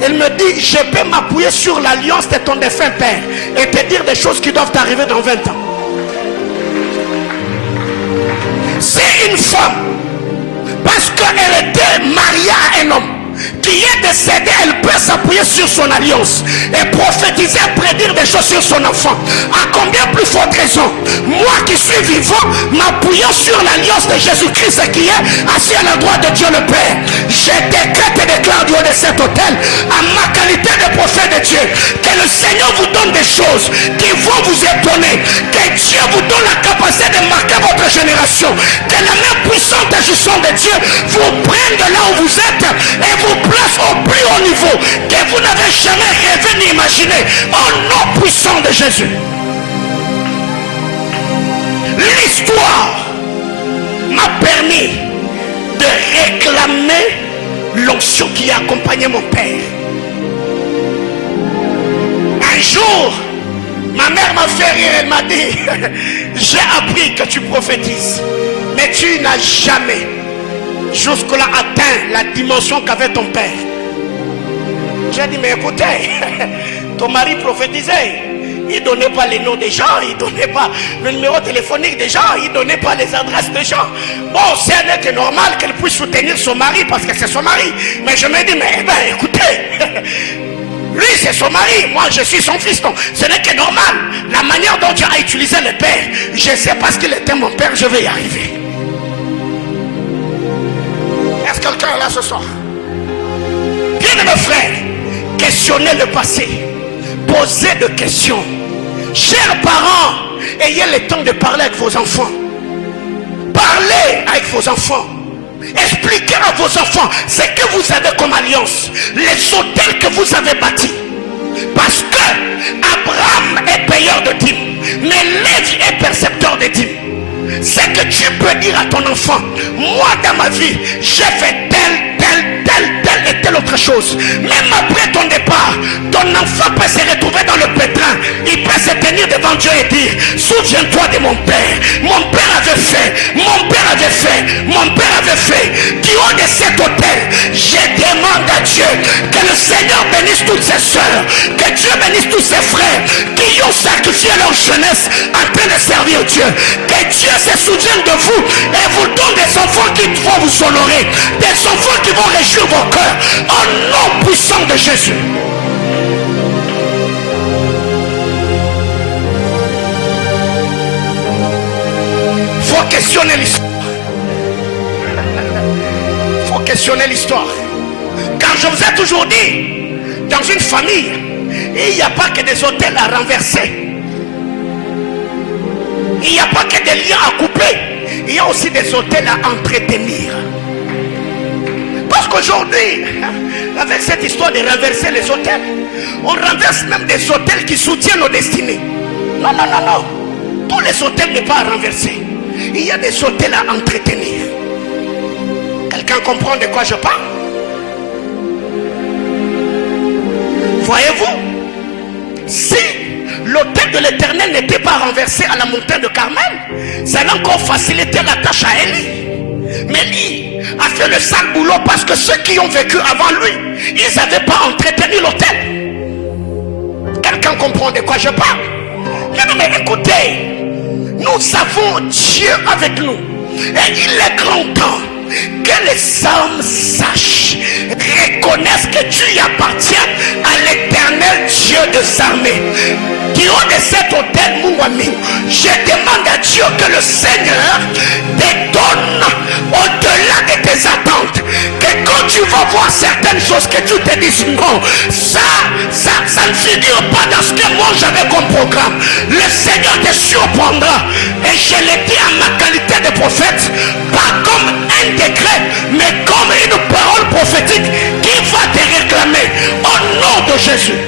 Elle me dit, je peux m'appuyer sur l'alliance de ton défunt père et te dire des choses qui doivent t'arriver dans 20 ans. C'est une femme, parce qu'elle était mariée à un homme qui est décédé, elle peut s'appuyer sur son alliance et prophétiser, prédire des choses sur son enfant. À combien plus forte raison, moi qui suis vivant, m'appuyant sur l'alliance de Jésus-Christ qui est assis à la droite de Dieu le Père, je décrète et déclare du haut de cet hôtel, à ma qualité de prophète de Dieu, que le Seigneur vous donne des choses qui vont vous étonner, que Dieu vous donne la capacité de marquer votre génération, que la main puissante agissante de Dieu vous prenne de là où vous êtes et vous place au plus haut niveau que vous n'avez jamais rêvé ni imaginé, au nom puissant de Jésus. L'histoire m'a permis de réclamer l'onction qui a accompagné mon père. Un jour, ma mère m'a fait rire, elle m'a dit j'ai appris que tu prophétises, mais tu n'as jamais jusque-là atteint la dimension qu'avait ton père. J'ai dit, mais écoutez, ton mari prophétisait. Il ne donnait pas les noms des gens, il ne donnait pas le numéro téléphonique des gens, il ne donnait pas les adresses des gens. Bon, c'est un être normal qu'elle puisse soutenir son mari parce que c'est son mari. Mais je me dis, mais écoutez, lui c'est son mari, moi je suis son fils. Donc ce n'est que normal. La manière dont Dieu a utilisé le père, je sais parce qu'il était mon père, je vais y arriver. Est-ce que quelqu'un est là ce soir? Bien mes frères, questionnez le passé, posez des questions. Chers parents, ayez le temps de parler avec vos enfants. Parlez avec vos enfants. Expliquez à vos enfants ce que vous avez comme alliance, les hôtels que vous avez bâtis. Parce que Abraham est payeur de dîmes, mais Lévi est percepteur de dîmes. C'est que tu peux dire à ton enfant, moi dans ma vie, j'ai fait telle et telle autre chose. Même après ton départ, ton enfant peut se retrouver dans le pétrin. Il peut se tenir devant Dieu et dire, souviens-toi de mon père. Mon père avait fait, mon père avait fait, mon père avait fait. Du haut de cet hôtel, je demande à Dieu que le Seigneur bénisse toutes ses soeurs, que Dieu bénisse tous ses frères qui ont sacrifié leur jeunesse en train de servir Dieu. Que Dieu se souvienne de vous et vous donne des enfants qui vont vous honorer, des enfants qui vont réjouir vos cœurs au nom puissant de Jésus. Faut questionner l'histoire. Faut questionner l'histoire. Car je vous ai toujours dit, dans une famille, il n'y a pas que des hôtels à renverser. Il n'y a pas que des liens à couper. Il y a aussi des hôtels à entretenir. Parce qu'aujourd'hui, avec cette histoire de renverser les hôtels, on renverse même des hôtels qui soutiennent nos destinées. Non, non, non, non. Tous les hôtels n'est pas à renverser. Il y a des hôtels à entretenir. Quelqu'un comprend de quoi je parle? Voyez-vous, si l'autel de l'Éternel n'était pas renversé à la montagne de Carmel, ça allait encore faciliter la tâche à Élie. Mais lui a fait le sale boulot parce que ceux qui ont vécu avant lui, ils n'avaient pas entretenu l'autel. Quelqu'un comprend de quoi je parle? Mais écoutez, nous avons Dieu avec nous. Et il est grand temps que les hommes sachent, reconnaissent que tu appartiens à l'Éternel Dieu des armées. Du haut de cet hôtel, Mouami, je demande à Dieu que le Seigneur te donne au-delà de tes attentes. Que quand tu vas voir certaines choses, que tu te dises non, ça ne figure pas dans ce que moi j'avais comme programme. Le Seigneur te surprendra. Et je l'ai dit à ma qualité de prophète, pas comme un décret, mais comme une parole prophétique qui va te réclamer au nom de Jésus.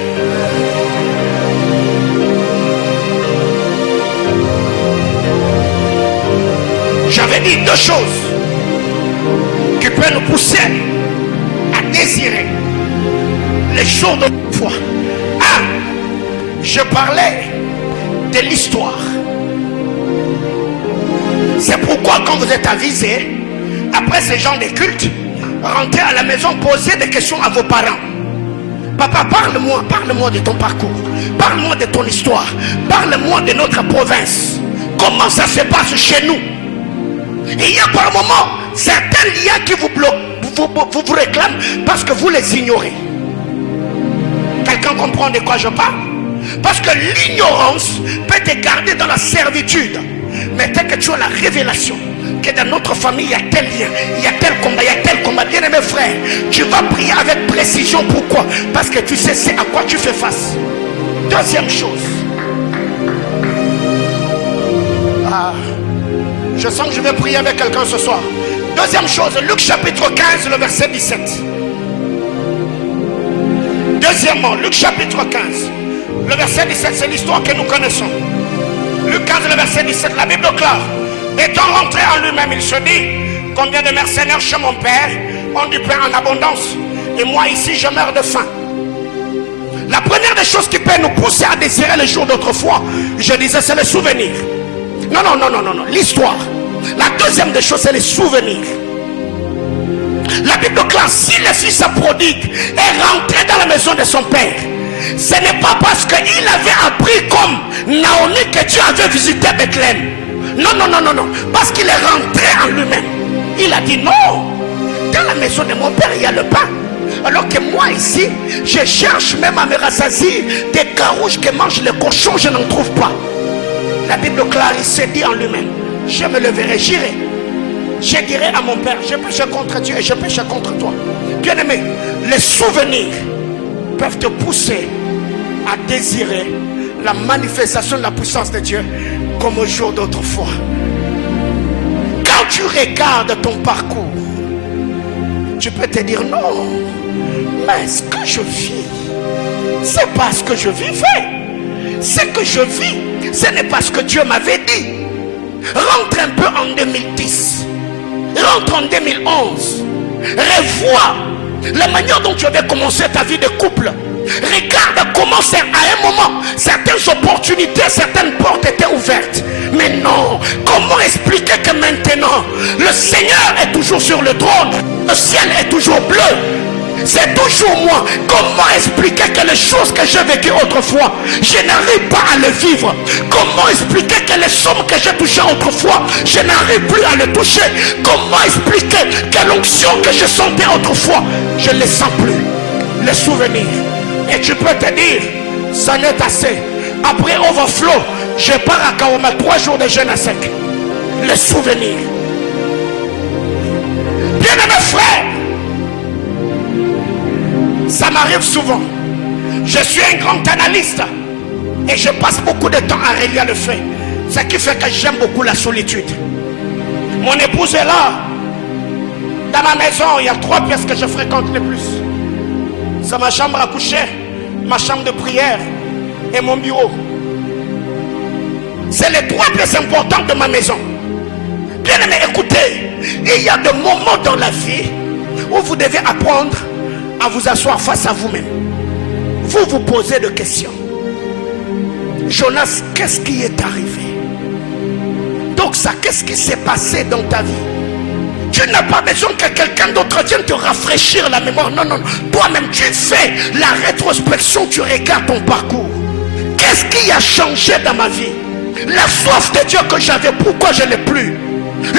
J'avais dit deux choses qui peuvent nous pousser à désirer les jours de foi. Un, je parlais de l'histoire. C'est pourquoi quand vous êtes avisé, après ce genre de culte, rentrez à la maison, posez des questions à vos parents. Papa, parle-moi de ton parcours. Parle-moi de ton histoire. Parle-moi de notre province. Comment ça se passe chez nous? Il y a par moment certains liens qui vous bloquent, vous réclament parce que vous les ignorez. Quelqu'un comprend de quoi je parle? Parce que l'ignorance peut te garder dans la servitude. Mais dès que tu as la révélation que dans notre famille il y a tel lien, il y a tel combat, bien aimé frère, tu vas prier avec précision. Pourquoi? Parce que tu sais c'est à quoi tu fais face. Deuxième chose, je sens que je vais prier avec quelqu'un ce soir. Deuxième chose, Luc chapitre 15, le verset 17. Deuxièmement, Luc chapitre 15, le verset 17, c'est l'histoire que nous connaissons. Luc 15, le verset 17, la Bible déclare, étant rentré en lui-même, il se dit, combien de mercenaires chez mon père ont du pain en abondance, et moi ici je meurs de faim. La première des choses qui peut nous pousser à désirer les jours d'autrefois, je disais, c'est le souvenir. Non, l'histoire. La deuxième des choses, c'est les souvenirs. La Bible déclare, si le fils prodigue est rentré dans la maison de son père, ce n'est pas parce qu'il avait appris comme Naomi que Dieu avait visité Bethléem. Non, parce qu'il est rentré en lui-même. Il a dit non, dans la maison de mon père il y a le pain. Alors que moi ici, je cherche même à me rassasier des carouges que mangent les cochons, je n'en trouve pas. La Bible claire, il s'est dit en lui-même, je me leverai, j'irai. Je dirai à mon père, je péché contre Dieu et je péché contre toi. Bien aimé, les souvenirs peuvent te pousser à désirer la manifestation de la puissance de Dieu comme au jour d'autrefois. Quand tu regardes ton parcours, tu peux te dire non, mais ce que je vis, c'est pas ce que je vivais. Ce que je vis, ce n'est pas ce que Dieu m'avait dit. Rentre un peu en 2010, rentre en 2011, revois la manière dont tu avais commencé ta vie de couple. Regarde comment à un moment certaines opportunités, certaines portes étaient ouvertes. Mais non, comment expliquer que maintenant le Seigneur est toujours sur le trône, le ciel est toujours bleu, c'est toujours moi? Comment expliquer que les choses que j'ai vécues autrefois, je n'arrive pas à les vivre? Comment expliquer que les sommes que j'ai touchées autrefois, je n'arrive plus à les toucher? Comment expliquer que l'onction que je sentais autrefois, je ne les sens plus? Les souvenirs. Et tu peux te dire, ça n'est assez. Après overflow, je pars à Kaoma, 3 jours de jeûne à sec. Les souvenirs. Bien-aimés frères, ça m'arrive souvent. Je suis un grand analyste et je passe beaucoup de temps à relire le fait. Ce qui fait que j'aime beaucoup la solitude. Mon épouse est là. Dans ma maison, il y a 3 pièces que je fréquente le plus. C'est ma chambre à coucher, ma chambre de prière et mon bureau. C'est les 3 plus importantes de ma maison. Bien aimé, écoutez, il y a des moments dans la vie où vous devez apprendre à vous asseoir face à vous-même. Vous vous posez des questions. Jonas, qu'est-ce qui est arrivé? Donc ça, qu'est-ce qui s'est passé dans ta vie? Tu n'as pas besoin que quelqu'un d'autre vienne te rafraîchir la mémoire. Non, non, toi-même tu fais la rétrospection, tu regardes ton parcours. Qu'est-ce qui a changé dans ma vie? La soif de Dieu que j'avais, pourquoi je ne l'ai plus?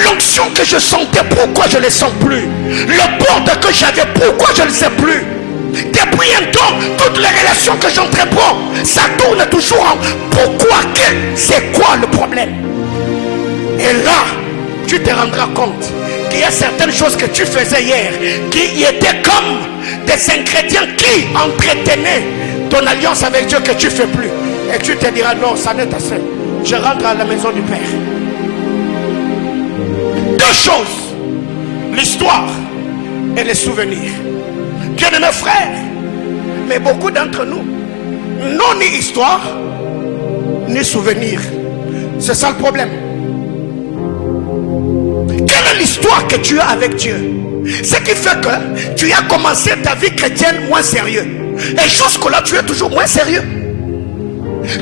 L'onction que je sentais, pourquoi je ne le sens plus? Le porte que j'avais, pourquoi je ne le sais plus? Depuis un temps, toutes les relations que j'entreprends, ça tourne toujours en pourquoi, c'est quoi le problème? Et là, tu te rendras compte qu'il y a certaines choses que tu faisais hier qui étaient comme des ingrédients qui entretenaient ton alliance avec Dieu que tu ne fais plus. Et tu te diras non, ça n'est pas assez. Je rentre à la maison du Père. 2 choses, l'histoire et les souvenirs. Bien-aimés frères, mais beaucoup d'entre nous n'ont ni histoire ni souvenir. C'est ça le problème. Quelle est l'histoire que tu as avec Dieu? Ce qui fait que tu as commencé ta vie chrétienne moins sérieux. Et jusque-là, tu es toujours moins sérieux.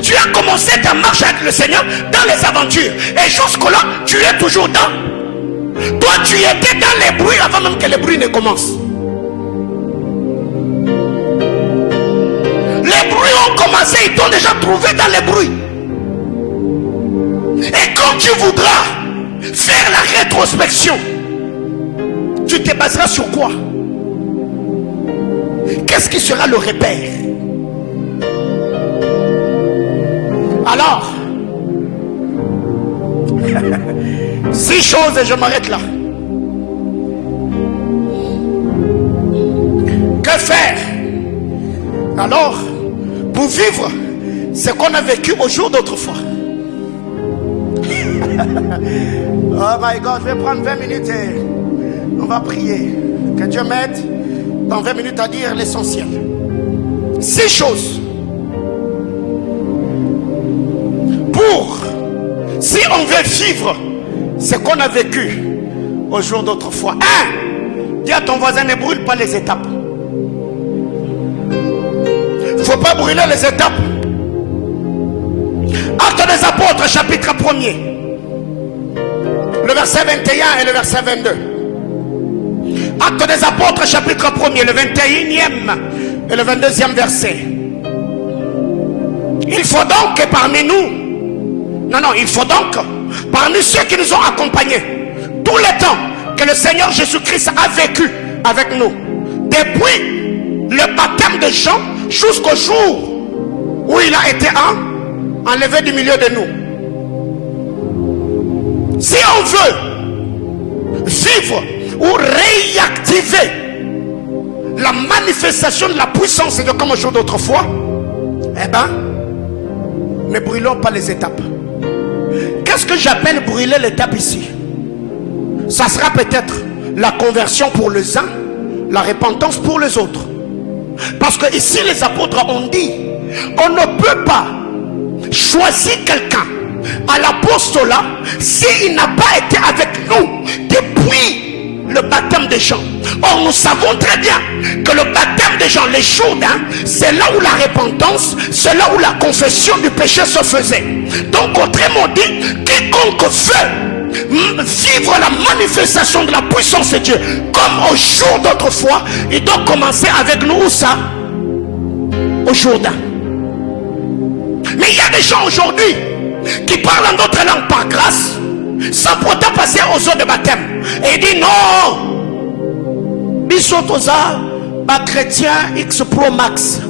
Tu as commencé ta marche avec le Seigneur dans les aventures. Et jusque-là, tu es toujours dans. Toi, tu étais dans les bruits avant même que les bruits ne commencent. Les bruits ont commencé, ils t'ont déjà trouvé dans les bruits. Et quand tu voudras faire la rétrospection, tu te baseras sur quoi? Qu'est-ce qui sera le repère? Alors, 6 choses et je m'arrête là. Que faire? Alors, pour vivre ce qu'on a vécu au jour d'autrefois. Oh my God, je vais prendre 20 minutes et on va prier. Que Dieu m'aide dans 20 minutes à dire l'essentiel. 6 choses. Pour, si on veut vivre ce qu'on a vécu au jour d'autrefois. 1. Dis à ton voisin, ne brûle pas les étapes. Il ne faut pas brûler les étapes. Actes des Apôtres, chapitre 1er. Le verset 21 et le verset 22. Actes des Apôtres, chapitre 1er, le 21e et le 22e verset. Il faut donc que parmi nous, il faut donc parmi ceux qui nous ont accompagnés, tout le temps que le Seigneur Jésus-Christ a vécu avec nous, depuis le baptême de Jean jusqu'au jour où il a été enlevé du milieu de nous. Si on veut vivre ou réactiver la manifestation de la puissance de comme au jour d'autrefois, eh bien, Ne brûlons pas les étapes. Qu'est-ce que j'appelle brûler l'étape ici? Ça sera peut-être la conversion pour les uns, la repentance pour les autres. Parce que ici les apôtres ont dit, on ne peut pas choisir quelqu'un à l'apostolat s'il n'a pas été avec nous depuis le baptême des Jean. Or nous savons très bien que le baptême des Jean, les Jourdains, c'est là où la repentance, c'est là où la confession du péché se faisait. Donc autrement dit, quiconque veut vivre la manifestation de la puissance de Dieu comme au jour d'autrefois, il doit commencer avec nous. Où ça? Au Jourdain. Mais il y a des gens aujourd'hui qui parlent en d'autres langues par grâce sans pourtant passer aux eaux de baptême. Et il dit non, bisotosa ba chrétien X Pro Max.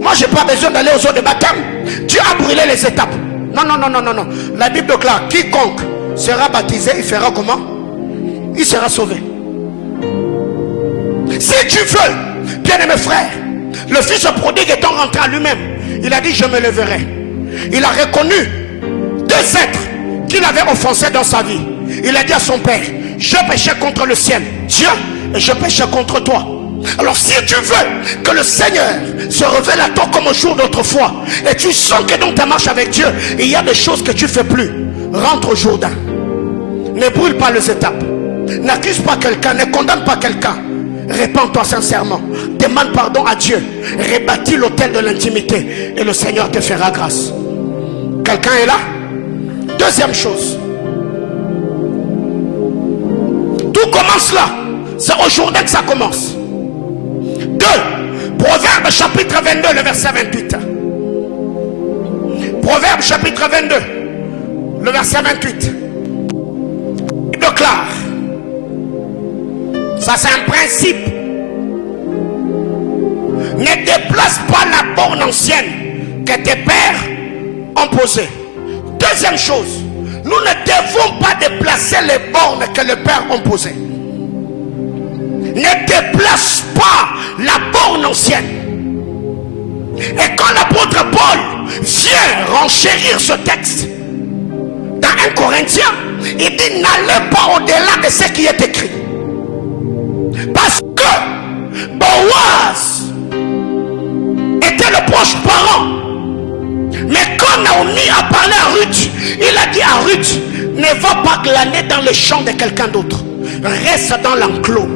Moi j'ai pas besoin d'aller aux eaux de baptême. Dieu a brûlé les étapes. Non, non, non, non, non, non. La Bible déclare, quiconque sera baptisé, il fera comment? Il sera sauvé. Si tu veux, bien-aimé frère, le fils prodigue étant rentré à lui-même, il a dit je me leverai. Il a reconnu deux êtres qu'il avait offensés dans sa vie. Il a dit à son père, je péchais contre le ciel, Dieu, et je péchais contre toi. Alors si tu veux que le Seigneur se révèle à toi comme au jour d'autrefois, et tu sens que dans ta marche avec Dieu, il y a des choses que tu ne fais plus, rentre au Jourdain. Ne brûle pas les étapes. N'accuse pas quelqu'un, ne condamne pas quelqu'un. Répands-toi sincèrement. Demande pardon à Dieu. Rebâtis l'autel de l'intimité et le Seigneur te fera grâce. Quelqu'un est là? Deuxième chose. Tout commence là. C'est au Jourdain que ça commence. 2. Proverbe chapitre 22, le verset 28. Proverbe chapitre 22, le verset 28. Il déclare. Ça c'est un principe. Ne déplace pas la borne ancienne que tes pères ont posée. Deuxième chose, nous ne devons pas déplacer les bornes que les pères ont posées. Ne déplace pas la borne ancienne. Et quand l'apôtre Paul vient renchérir ce texte dans 1 Corinthiens, il dit n'allez pas au-delà de ce qui est écrit. Parce que Boaz était le proche parent. Mais quand Naomi a parlé à Ruth, il a dit à Ruth, ne va pas glaner dans le champ de quelqu'un d'autre. Reste dans l'enclos.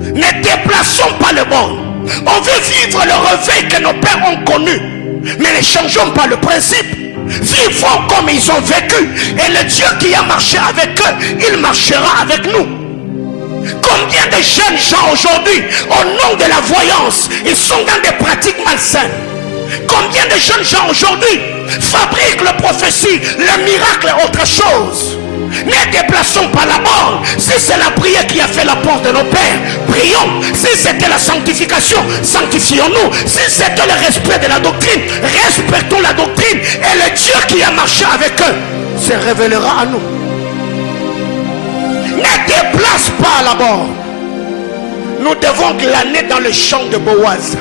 Ne déplaçons pas le bon. On veut vivre le réveil que nos pères ont connu. Mais ne changeons pas le principe. Vivons comme ils ont vécu. Et le Dieu qui a marché avec eux, il marchera avec nous. Combien de jeunes gens aujourd'hui, au nom de la voyance, ils sont dans des pratiques malsaines. Combien de jeunes gens aujourd'hui fabriquent le prophétie, le miracle et autre chose. Ne déplaçons pas la mort. Si c'est la prière qui a fait la porte de nos pères, prions. Si c'était la sanctification, sanctifions-nous. Si c'était le respect de la doctrine, respectons la doctrine. Et le Dieu qui a marché avec eux se révélera à nous. Ne déplace pas la mort. Nous devons glaner dans le champ de Boaz.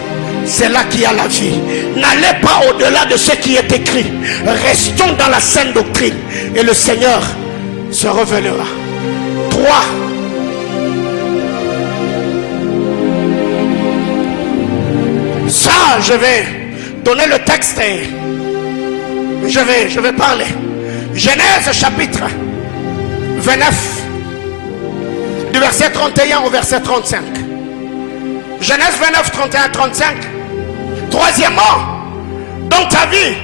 C'est là qu'il y a la vie. N'allez pas au-delà de ce qui est écrit. Restons dans la saine doctrine. Et le Seigneur se révélera. 3. Ça, je vais donner le texte et je vais parler. Genèse chapitre 29, du verset 31 au verset 35. Genèse 29, 31, 35. Troisièmement, dans ta vie,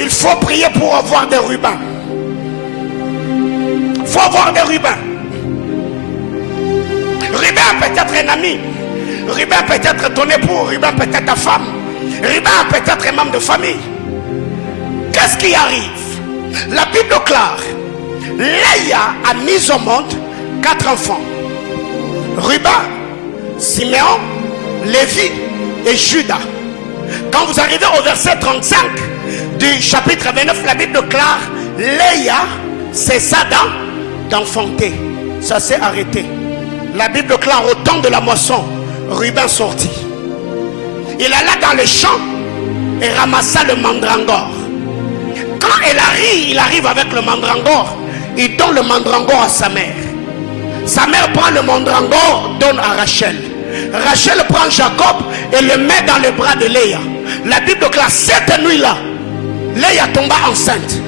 il faut prier pour avoir des rubans. Il faut avoir des rubans. Ruben peut être un ami. Ruben peut être ton époux. Ruben peut être ta femme. Ruben peut être un membre de famille. Qu'est-ce qui arrive? La Bible déclare, Léa a mis au monde 4 enfants. Ruben, Siméon, Lévi et Judas. Quand vous arrivez au verset 35 du chapitre 29, la Bible déclare, Léa cessa d'enfanter. Ça s'est arrêté. La Bible déclare au temps de la moisson, Ruben sortit. Il alla dans le champ et ramassa le mandrangore. Quand il arrive avec le mandrangore, il donne le mandrangore à sa mère. Sa mère prend le mandrangore, donne à Rachel. Rachel prend Jacob et le met dans les bras de Léa. La Bible déclare, cette nuit-là, Léa tomba enceinte.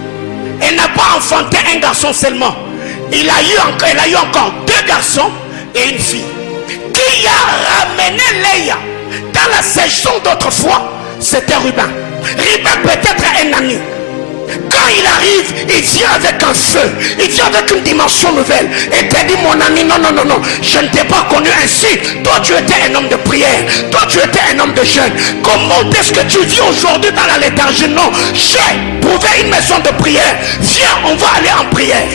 Elle n'a pas enfanté un garçon seulement. Elle a eu encore 2 garçons et une fille. Qui a ramené Léa dans la saison d'autrefois? C'était Ruben. Ruben peut être un ami. Quand il arrive, il vient avec un feu, il vient avec une dimension nouvelle. Et te dit, mon ami, non, je ne t'ai pas connu ainsi. Toi, tu étais un homme de prière. Toi, tu étais un homme de jeûne. Comment est-ce que tu vis aujourd'hui dans la léthargie? Non, j'ai trouvé une maison de prière. Viens, on va aller en prière.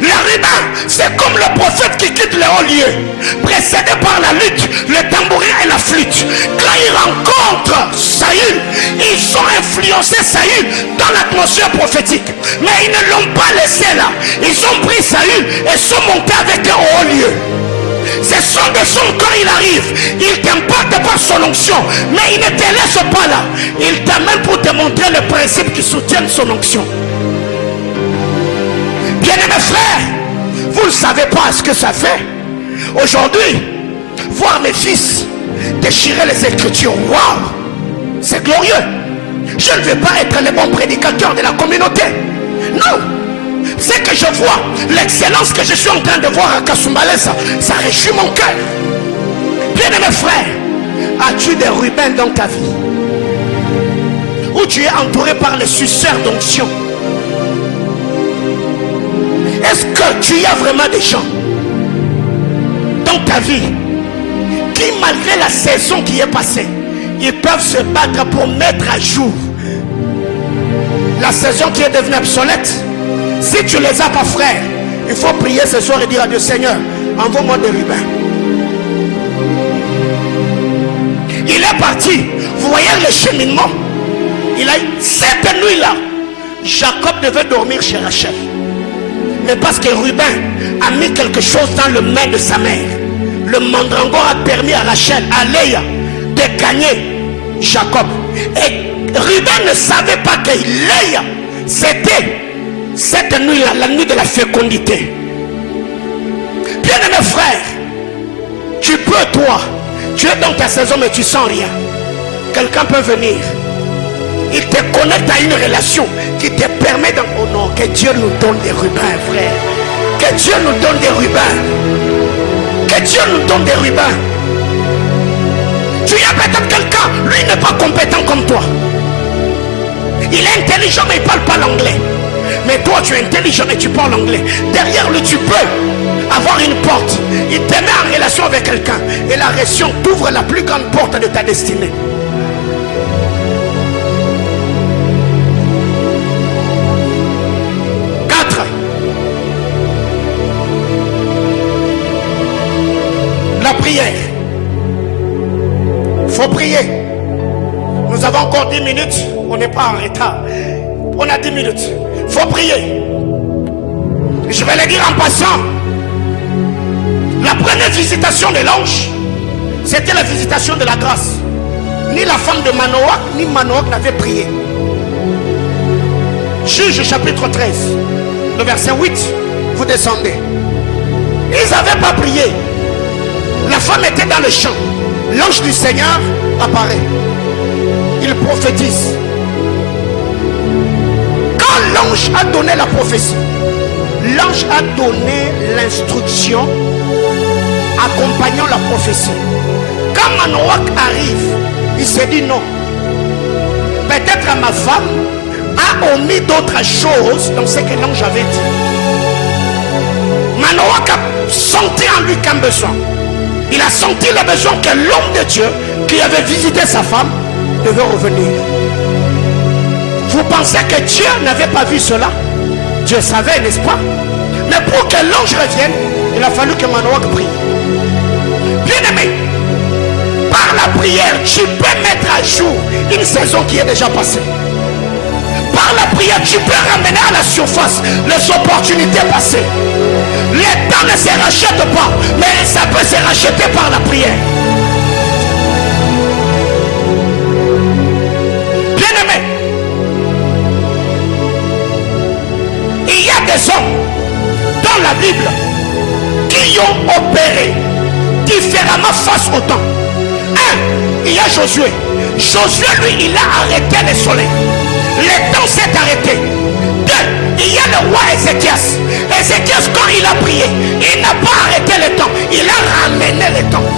La Ruben, c'est comme le prophète qui quitte le haut lieu, précédé par la lutte, le tambourin et la flûte. Quand ils rencontrent Saül, ils ont influencé Saül dans l'atmosphère prophétique. Mais ils ne l'ont pas laissé là. Ils ont pris Saül et sont montés avec eux au haut lieu. Ce sont des hommes, quand il arrive, il t'impacte par son onction, mais il ne te laisse pas là. Il t'amène pour te montrer le principe qui soutient son onction. Bien-aimés frères, vous ne savez pas ce que ça fait. Aujourd'hui, voir mes fils déchirer les Écritures, waouh, c'est glorieux. Je ne vais pas être le bon prédicateur de la communauté. Non, c'est que je vois l'excellence que je suis en train de voir à Kasumbalé, ça réjouit mon cœur. Bien-aimés frères, as-tu des Ruben dans ta vie? Où tu es entouré par les suceurs d'onction? Est-ce que tu y as vraiment des gens dans ta vie qui, malgré la saison qui est passée, ils peuvent se battre pour mettre à jour la saison qui est devenue obsolète? Si tu les as pas, frère, il faut prier ce soir et dire à Dieu, Seigneur, envoie-moi des Ruben. Il est parti. Vous voyez le cheminement. Cette nuit-là, Jacob devait dormir chez Rachel. Mais parce que Ruben a mis quelque chose dans le main de sa mère, le mandrangore a permis à Rachel, à Léa, de gagner Jacob. Et Ruben ne savait pas que Léa, c'était cette nuit-là, la nuit de la fécondité. Bien-aimé frère, tu peux, toi, tu es dans ta saison mais tu sens rien. Quelqu'un peut venir, il te connecte à une relation qui te permet de... Oh non, que Dieu nous donne des Ruben, frère. Que Dieu nous donne des Ruben. Que Dieu nous donne des Ruben. Tu y as peut-être quelqu'un, lui n'est pas compétent comme toi. Il est intelligent mais il ne parle pas l'anglais. Mais toi tu es intelligent et tu parles anglais. Derrière lui tu peux avoir une porte. Il te met en relation avec quelqu'un. Et la relation t'ouvre la plus grande porte de ta destinée. La prière. Il faut prier. Nous avons encore 10 minutes. On n'est pas en retard. On a 10 minutes. Il faut prier. Je vais le dire en passant. La première visitation de l'ange, c'était la visitation de la grâce. Ni la femme de Manoach, ni Manoach n'avait prié. Juge chapitre 13, le verset 8. Vous descendez. Ils n'avaient pas prié. La femme était dans le champ. L'ange du Seigneur apparaît. Il prophétise. Quand l'ange a donné la prophétie, l'ange a donné l'instruction accompagnant la prophétie. Quand Manoach arrive, il s'est dit non. Peut-être ma femme a omis d'autres choses dans ce que l'ange avait dit. Manoach a senti en lui qu'un besoin. Il a senti le besoin que l'homme de Dieu qui avait visité sa femme devait revenir. Vous pensez que Dieu n'avait pas vu cela? Dieu savait, n'est-ce pas? Mais pour que l'ange revienne, il a fallu que Manoach prie. Bien aimé, par la prière, tu peux mettre à jour une saison qui est déjà passée. Par la prière, tu peux ramener à la surface les opportunités passées. Les temps ne se rachètent pas, mais ça peut se racheter par la prière. Bien-aimé, comment face au temps. Il y a Josué. Josué, lui, il a arrêté le soleil. Le temps s'est arrêté. 2, il y a le roi Ézéchias. Ézéchias, quand il a prié, il n'a pas arrêté le temps. Il a ramené le temps.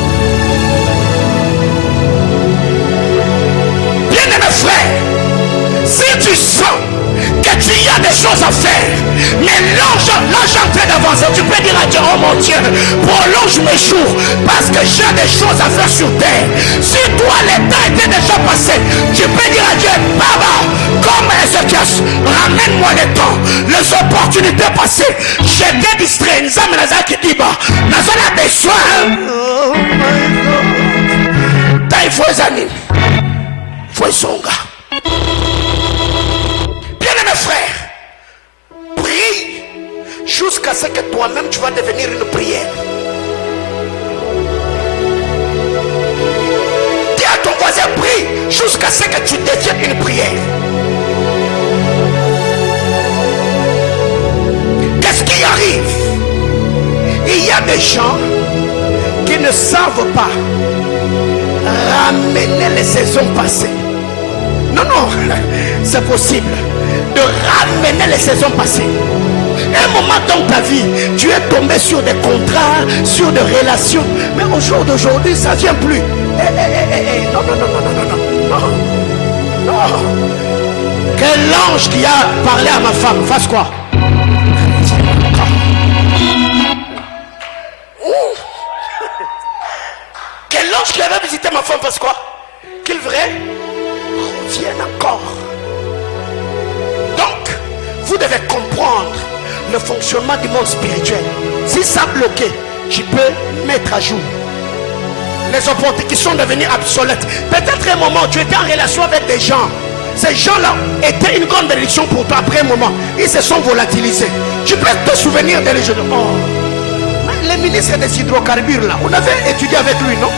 Bien-aimé frère, si tu sens que tu y as des choses à faire, mais l'ange est en train d'avancer, tu peux dire à Dieu, oh mon Dieu, prolonge mes jours, parce que j'ai des choses à faire sur terre. Si toi le temps était déjà passé, tu peux dire à Dieu, Baba, comme Ézéchias, ramène-moi le temps, les opportunités passées. J'étais distrait, nous sommes dans un qui dit, nous avons besoin. Oh my God. Il faut les animer, il faut les songa. Bien-aimé frère, prie jusqu'à ce que toi-même tu vas devenir une prière. Dis à ton voisin, prie jusqu'à ce que tu deviennes une prière. Qu'est-ce qui arrive? Il y a des gens qui ne savent pas ramener les saisons passées. Non, c'est possible de ramener les saisons passées. Un moment dans ta vie, tu es tombé sur des contrats, sur des relations, mais au jour d'aujourd'hui, ça ne vient plus. Non. Que l'ange qui a parlé à ma femme fasse quoi? Que l'ange qui avait visité ma femme fasse quoi? Qu'il vrai revienne encore. Donc, vous devez comprendre le fonctionnement du monde spirituel. Si ça bloqué, tu peux mettre à jour les opportunités qui sont devenues obsolètes. Peut-être un moment, tu étais en relation avec des gens. Ces gens-là étaient une grande bénédiction pour toi. Après un moment, ils se sont volatilisés. Tu peux te souvenir des jeunes. Le ministre des hydrocarbures, là, on avait étudié avec lui, non?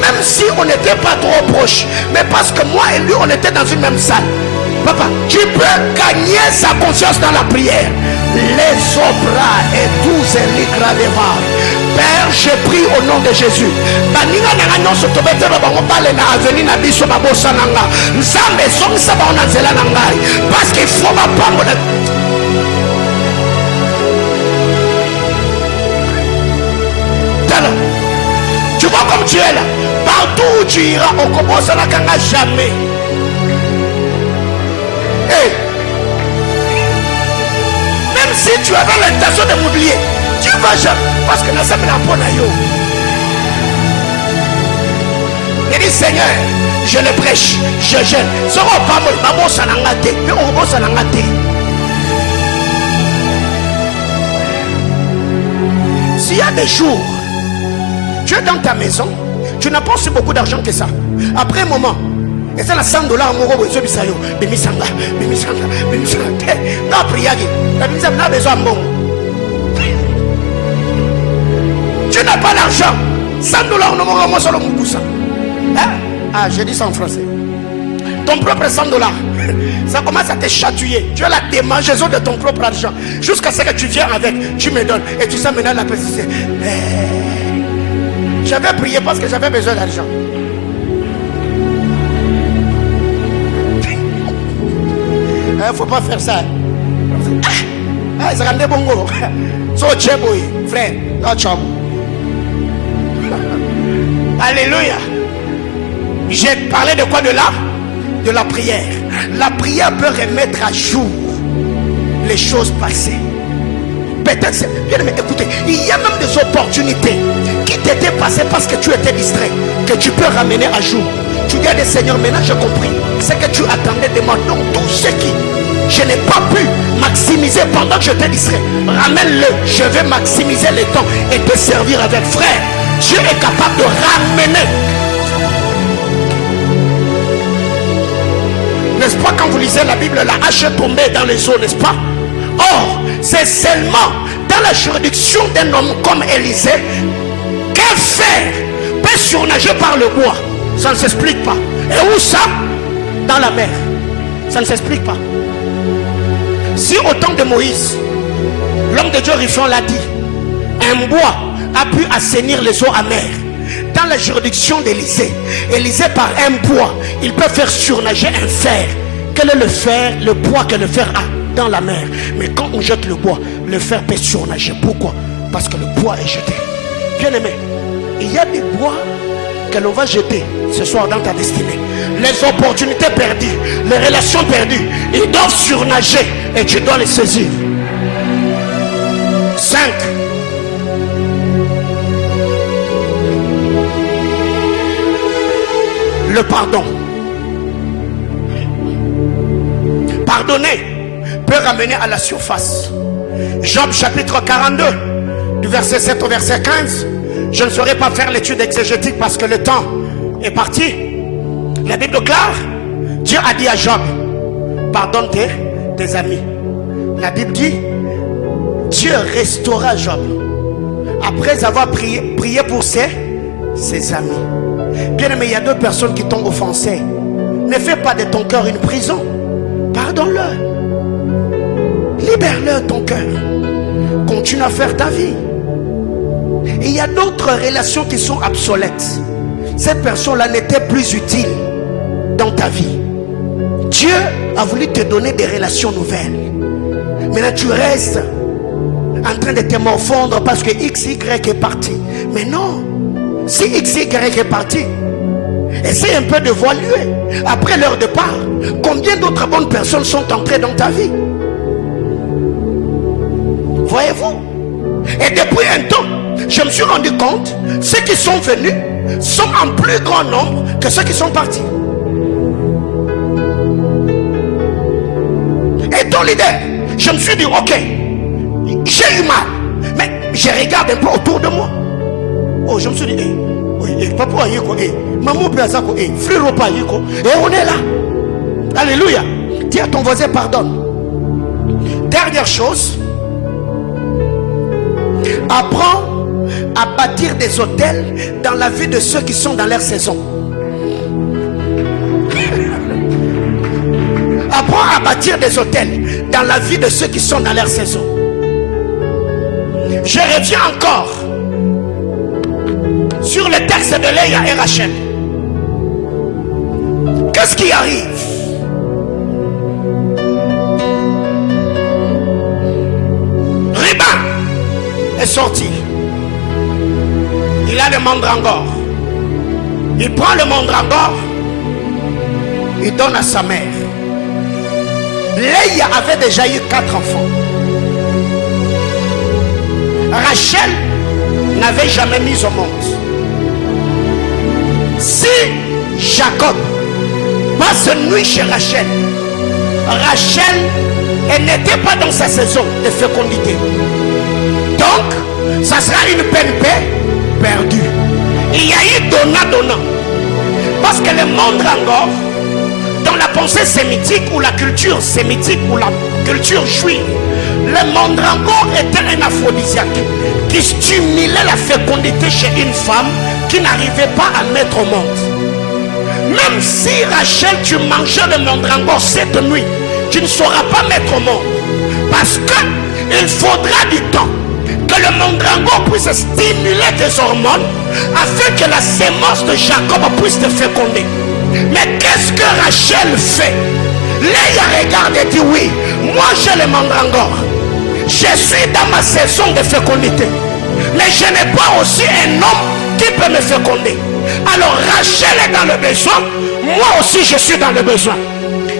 Même si on n'était pas trop proches, mais parce que moi et lui, on était dans une même salle. Papa, tu peux gagner sa conscience dans la prière. Les obras et tous les ligres de var. Père, je prie au nom de Jésus. Parce qu'il faut ma parole. Tu vois comme tu es là. Partout où tu iras, on commence à la gagner jamais. Hey. Même si tu as l'intention de m'oublier, tu vas jamais. Parce que nous sommes là pour nous. Il dit Seigneur, je le prêche, je gêne. Ce n'est pas moi, ça n'a pas été. Mais on va ça n'a pas été. S'il y a des jours, tu es dans ta maison, tu n'as pas aussi beaucoup d'argent que ça. Après un moment, et c'est la $100 amoureux, je suis là, Bimisanga. Non, priagi, la Bimisanga a besoin de bon. Tu n'as pas l'argent. $100, on m'aura moi sur le Moukoussa. Ah, j'ai dit ça en français. Ton propre $100, ça commence à te chatouiller. Tu as la démangeaison de ton propre argent. Jusqu'à ce que tu viens avec, tu me donnes. Et tu sais maintenant la précision. J'avais prié parce que j'avais besoin d'argent. Il ne faut pas faire ça. C'est ramené bongo. So cheboy, frère. Alléluia. J'ai parlé de quoi de là? De la prière. La prière peut remettre à jour les choses passées. Peut-être, bien aimé, écoutez, il y a même des opportunités qui t'étaient passées parce que tu étais distrait, que tu peux ramener à jour. Tu dis à des seigneurs, maintenant j'ai compris. C'est que tu attendais de moi. Donc tout ce qui je n'ai pas pu maximiser pendant que j'étais distrait, ramène-le. Je vais maximiser le temps et te servir avec frère. Dieu est capable de ramener. N'est-ce pas quand vous lisez la Bible, la hache est tombée dans les eaux, n'est-ce pas? Or, c'est seulement dans la juridiction d'un homme comme Élisée qu'un fer peut surnager par le bois. Ça ne s'explique pas. Et où ça? Dans la mer. Ça ne s'explique pas. Si au temps de Moïse, l'homme de Dieu Rifon l'a dit, un bois a pu assainir les eaux amères. dans la juridiction d'Élisée, Élisée par un poids, il peut faire surnager un fer. Quel est le fer, le poids que le fer a dans la mer? Mais quand on jette le bois, le fer peut surnager. Pourquoi? Parce que le poids est jeté. Bien aimé, il y a des bois que l'on va jeter ce soir dans ta destinée. Les opportunités perdues, les relations perdues, ils doivent surnager et tu dois les saisir. 5. Le pardon. Pardonner peut ramener à la surface. Job chapitre 42, du verset 7 au verset 15. Je ne saurais pas faire l'étude exégétique parce que le temps est parti. La Bible déclare, Dieu a dit à Job, pardonne tes amis. La Bible dit, Dieu restaura Job après avoir prié pour ses amis. Bien aimé, il y a 2 personnes qui t'ont offensé. Ne fais pas de ton cœur une prison. Pardonne-le. Libère-le ton cœur. Continue à faire ta vie. Et il y a d'autres relations qui sont obsolètes. Cette personne-là n'était plus utile dans ta vie. Dieu a voulu te donner des relations nouvelles. Maintenant tu restes en train de te morfondre parce que XY est parti. Mais non, si XY est parti, essaye un peu de voir lui. Après leur départ, combien d'autres bonnes personnes sont entrées dans ta vie? Voyez-vous? Et depuis un temps, je me suis rendu compte, ceux qui sont venus sont en plus grand nombre que ceux qui sont partis. Et ton leader, je me suis dit, ok, j'ai eu mal, mais je regarde un peu autour de moi. Oh, je me suis dit, papa, maman, frère, et on est là. Alléluia. Dis à ton voisin, pardonne. Dernière chose, apprends à bâtir des hôtels dans la vie de ceux qui sont dans leur saison. Apprends à bâtir des hôtels dans la vie de ceux qui sont dans leur saison. Je reviens encore sur le texte de Léa et Rachel. Qu'est-ce qui arrive? Riba est sorti. Il a le mandrangore. Il prend le mandrangore. Il donne à sa mère. Léa avait déjà eu 4 enfants. Rachel n'avait jamais mis au monde. Si Jacob passe nuit chez Rachel, Rachel, elle n'était pas dans sa saison de fécondité. Donc, ça sera une peine perdue. Il y a eu donnant. Parce que le mandrangore, dans la pensée sémitique ou la culture sémitique ou la culture juive, le mandrangore était un aphrodisiaque qui stimulait la fécondité chez une femme qui n'arrivait pas à mettre au monde. Même si Rachel, tu mangeais le mandrangore cette nuit, tu ne sauras pas mettre au monde. Parce qu'il faudra du temps que le mandrangore puisse stimuler tes hormones afin que la sémence de Jacob puisse te féconder. Mais qu'est-ce que Rachel fait? Léa regarde et dit, oui, moi j'ai le mandrangore. Je suis dans ma saison de fécondité. Mais je n'ai pas aussi un homme qui peut me féconder. Alors Rachel est dans le besoin. Moi aussi je suis dans le besoin.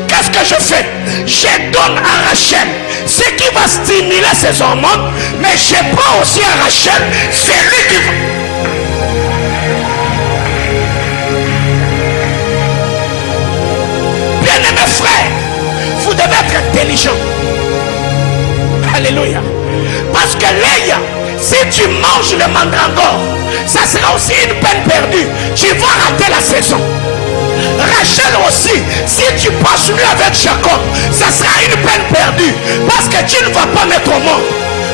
Qu'est-ce que je fais? Je donne à Rachel ce qui va stimuler ses hormones. Mais je prends aussi à Rachel celui qui va... Bien-aimés frères, vous devez être intelligent. Alléluia. Parce que Léa, si tu manges le mandrangore, ça sera aussi une peine perdue. Tu vas rater la saison. Rachel aussi, si tu passes nuit avec Jacob, ça sera une peine perdue. Parce que tu ne vas pas mettre au monde.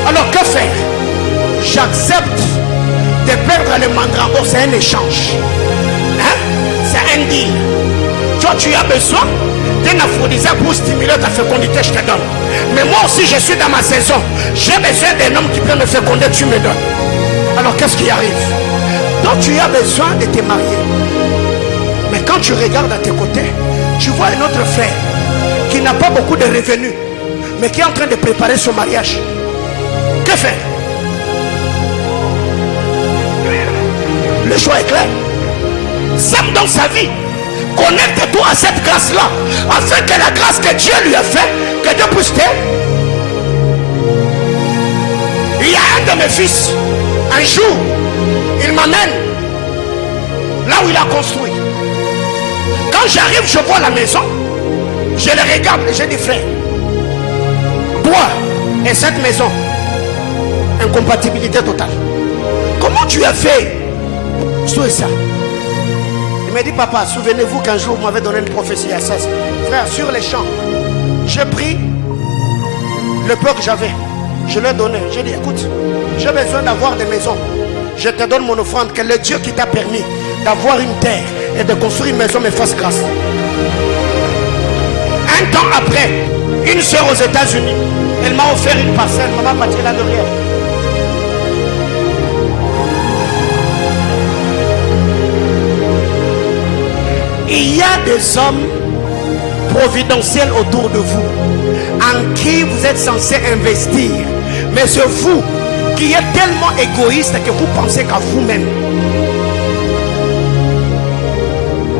Alors que faire? J'accepte de perdre le mandrangore, c'est un échange. Hein? C'est un deal. Toi, tu as besoin d'un aphrodisiaque pour stimuler ta fécondité, je te donne. Mais moi aussi, je suis dans ma saison. J'ai besoin d'un homme qui peut me féconder, tu me donnes. Alors, qu'est-ce qui arrive? Quand tu as besoin de te marier, mais quand tu regardes à tes côtés, tu vois un autre frère qui n'a pas beaucoup de revenus, mais qui est en train de préparer son mariage. Que faire? Le choix est clair. Sème dans sa vie. Connecte-toi à cette grâce-là, afin que la grâce que Dieu lui a fait, que Dieu puisse t'aider. Il y a un de mes fils, un jour, il m'amène là où il a construit. Quand j'arrive, je vois la maison, je le regarde et j'ai dit, frère, toi et cette maison, incompatibilité totale. Comment tu as fait ça? Il m'a dit, papa, souvenez-vous qu'un jour vous m'avez donné une prophétie à ça. Frère, sur les champs, j'ai pris le peu que j'avais, je l'ai donné. J'ai dit, écoute, j'ai besoin d'avoir des maisons. Je te donne mon offrande, que le Dieu qui t'a permis d'avoir une terre et de construire une maison me fasse grâce. Un temps après, une soeur aux États-Unis, elle m'a offert une parcelle, maman bâti là derrière. Il y a des hommes providentiels autour de vous en qui vous êtes censé investir. Mais c'est vous qui êtes tellement égoïste que vous pensez qu'à vous-même.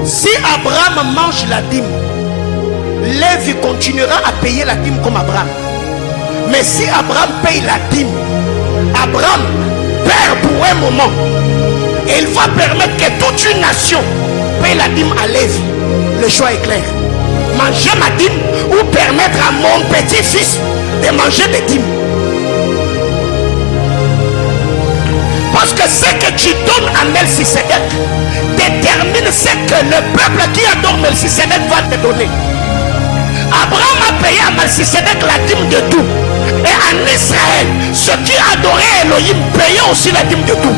Si Abraham mange la dîme, Lévi continuera à payer la dîme comme Abraham. Mais si Abraham paye la dîme, Abraham perd pour un moment. Et il va permettre que toute une nation paye la dîme à Lévi. Le choix est clair. Manger ma dîme ou permettre à mon petit-fils de manger des dîmes. Parce que ce que tu donnes à Melchisedec détermine ce que le peuple qui adore Melchisedec va te donner. Abraham a payé à Melchisedec la dîme de tout. Et en Israël, ceux qui adoraient Elohim payaient aussi la dîme de tout.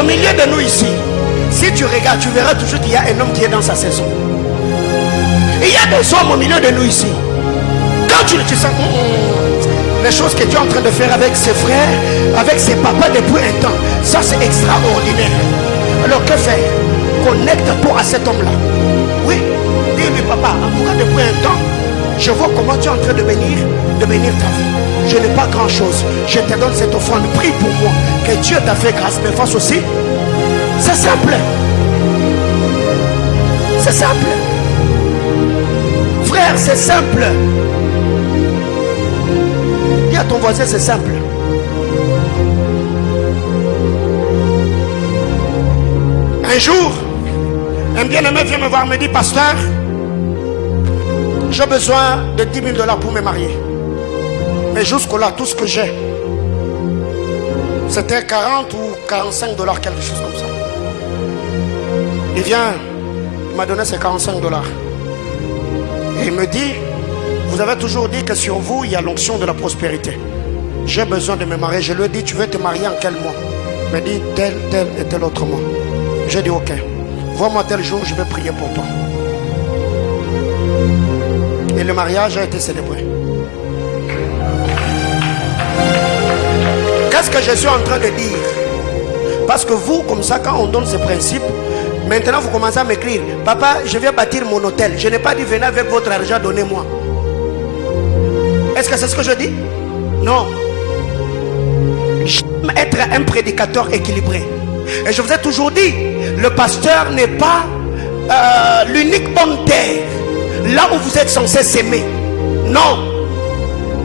Au milieu de nous ici, si tu regardes, tu verras toujours qu'il y a un homme qui est dans sa saison. Il y a des hommes au milieu de nous ici. Quand tu sens les choses que tu es en train de faire avec ses frères, avec ses papas depuis un temps, ça c'est extraordinaire. Alors que faire? Connecte-toi à cet homme-là. Oui, dis-lui, papa, en tout cas depuis un temps, je vois comment tu es en train de bénir ta vie. Je n'ai pas grand-chose. Je te donne cette offrande. Prie pour moi. Que Dieu t'a fait grâce. Mais face aussi, c'est simple. C'est simple. Frère, c'est simple. Dis à ton voisin, c'est simple. Un jour, un bien-aimé vient me voir, me dit, pasteur, j'ai besoin de 10 000 $ pour me marier. Mais jusque-là, tout ce que j'ai, c'était 40 ou 45 $, quelque chose comme ça. Il vient, il m'a donné ces 45 $. Et il me dit, vous avez toujours dit que sur vous, il y a l'onction de la prospérité. J'ai besoin de me marier. Je lui ai dit, tu veux te marier en quel mois? Il m'a dit, tel et tel autre mois. J'ai dit, ok. Vois-moi tel jour, je vais prier pour toi. Et le mariage a été célébré. Qu'est-ce que je suis en train de dire? Parce que vous, comme ça, quand on donne ces principes, maintenant vous commencez à m'écrire, papa, je vais bâtir mon hôtel. Je n'ai pas dit, venez avec votre argent, donnez-moi. Est-ce que c'est ce que je dis? Non. J'aime être un prédicateur équilibré. Et je vous ai toujours dit, le pasteur n'est pas l'unique bonne terre là où vous êtes censé s'aimer. Non.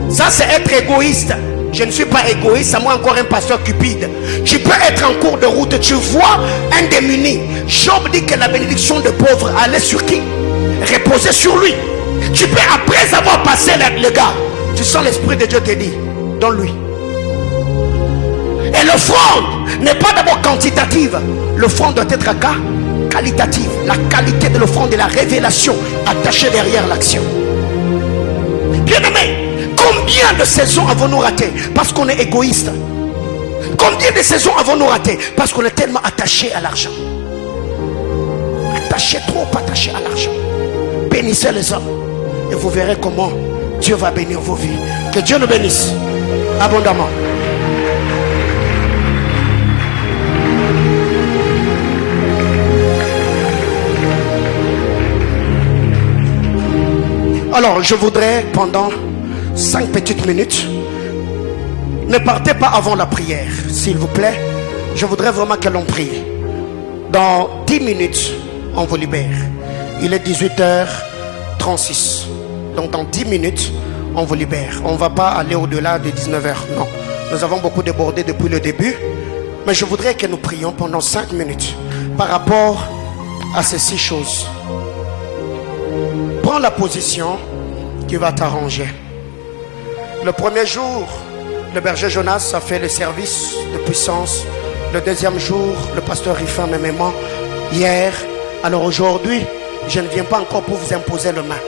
Ça c'est être égoïste. Je ne suis pas égoïste, à moi encore un pasteur cupide. Tu peux être en cours de route, tu vois un démuni. Job dit que la bénédiction de pauvre allait sur qui? Reposer sur lui. Tu peux, après avoir passé le gars, tu sens l'esprit de Dieu te dit, donne-lui. Et l'offrande n'est pas d'abord quantitative. L'offrande doit être qualitative. La qualité de l'offrande est la révélation attachée derrière l'action. Bien aimé, combien de saisons avons-nous raté parce qu'on est égoïste? Combien de saisons avons-nous raté parce qu'on est tellement attaché à l'argent? Attaché, trop attaché à l'argent. Bénissez les hommes et vous verrez comment Dieu va bénir vos vies. Que Dieu nous bénisse abondamment. Alors, je voudrais pendant 5 petites minutes, ne partez pas avant la prière, s'il vous plaît. Je voudrais vraiment que l'on prie. Dans 10 minutes, on vous libère. Il est 18h36. Donc dans 10 minutes, on vous libère. On ne va pas aller au-delà de 19h. Non. Nous avons beaucoup débordé depuis le début. Mais je voudrais que nous prions pendant 5 minutes par rapport à ces 6 choses. Prends la position qui va t'arranger. Le premier jour, le berger Jonas a fait le service de puissance. Le deuxième jour, le pasteur Rifin m'aimant. Hier, alors aujourd'hui, je ne viens pas encore pour vous imposer le main.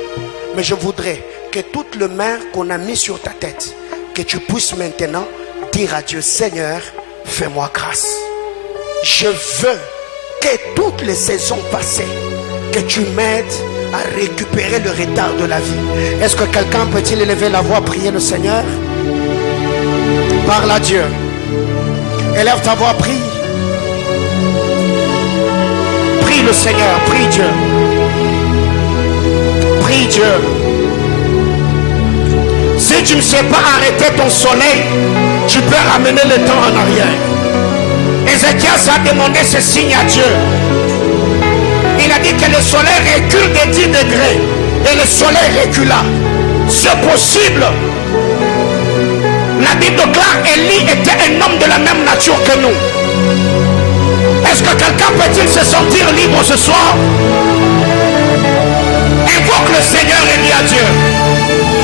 Mais je voudrais que toute le main qu'on a mis sur ta tête, que tu puisses maintenant dire à Dieu, Seigneur, fais-moi grâce. Je veux que toutes les saisons passées, que tu m'aides à récupérer le retard de la vie. Est-ce que quelqu'un peut-il élever la voix, prier le Seigneur? Parle à Dieu. Élève ta voix, prie. Prie le Seigneur, prie Dieu. Prie Dieu. Si tu ne sais pas arrêter ton soleil, tu peux ramener le temps en arrière. Ézéchias a demandé ce signe à Dieu. Il a dit que le soleil recule de 10 degrés. Et le soleil recula. C'est possible. La Bible déclare qu'Élie était un homme de la même nature que nous. Est-ce que quelqu'un peut-il se sentir libre ce soir? Invoque le Seigneur et dis à Dieu,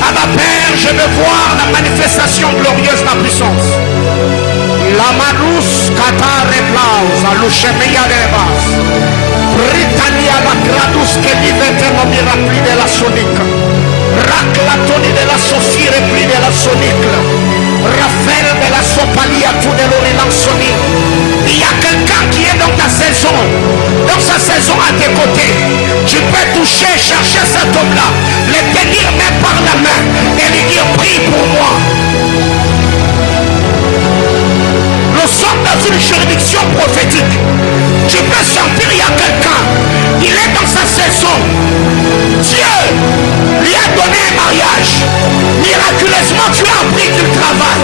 à ma Père, je veux voir la manifestation glorieuse de la puissance. La manus kata replaus a luchemia de bas. Britannia la gradus que livete no mirapli de la sonique. Raclatoni de la Sophie repli de la sonique. Raphaël de la Sopalia tout de l'Orilansoni. Il y a quelqu'un qui est dans ta saison, dans sa saison à tes côtés. Tu peux toucher, chercher cet homme-là, le tenir main par la main et lui dire prie pour moi. Nous sommes dans une juridiction prophétique. Tu peux sentir, il y a quelqu'un, il est dans sa saison. Dieu lui a donné un mariage. Miraculeusement, tu as appris qu'il travaille.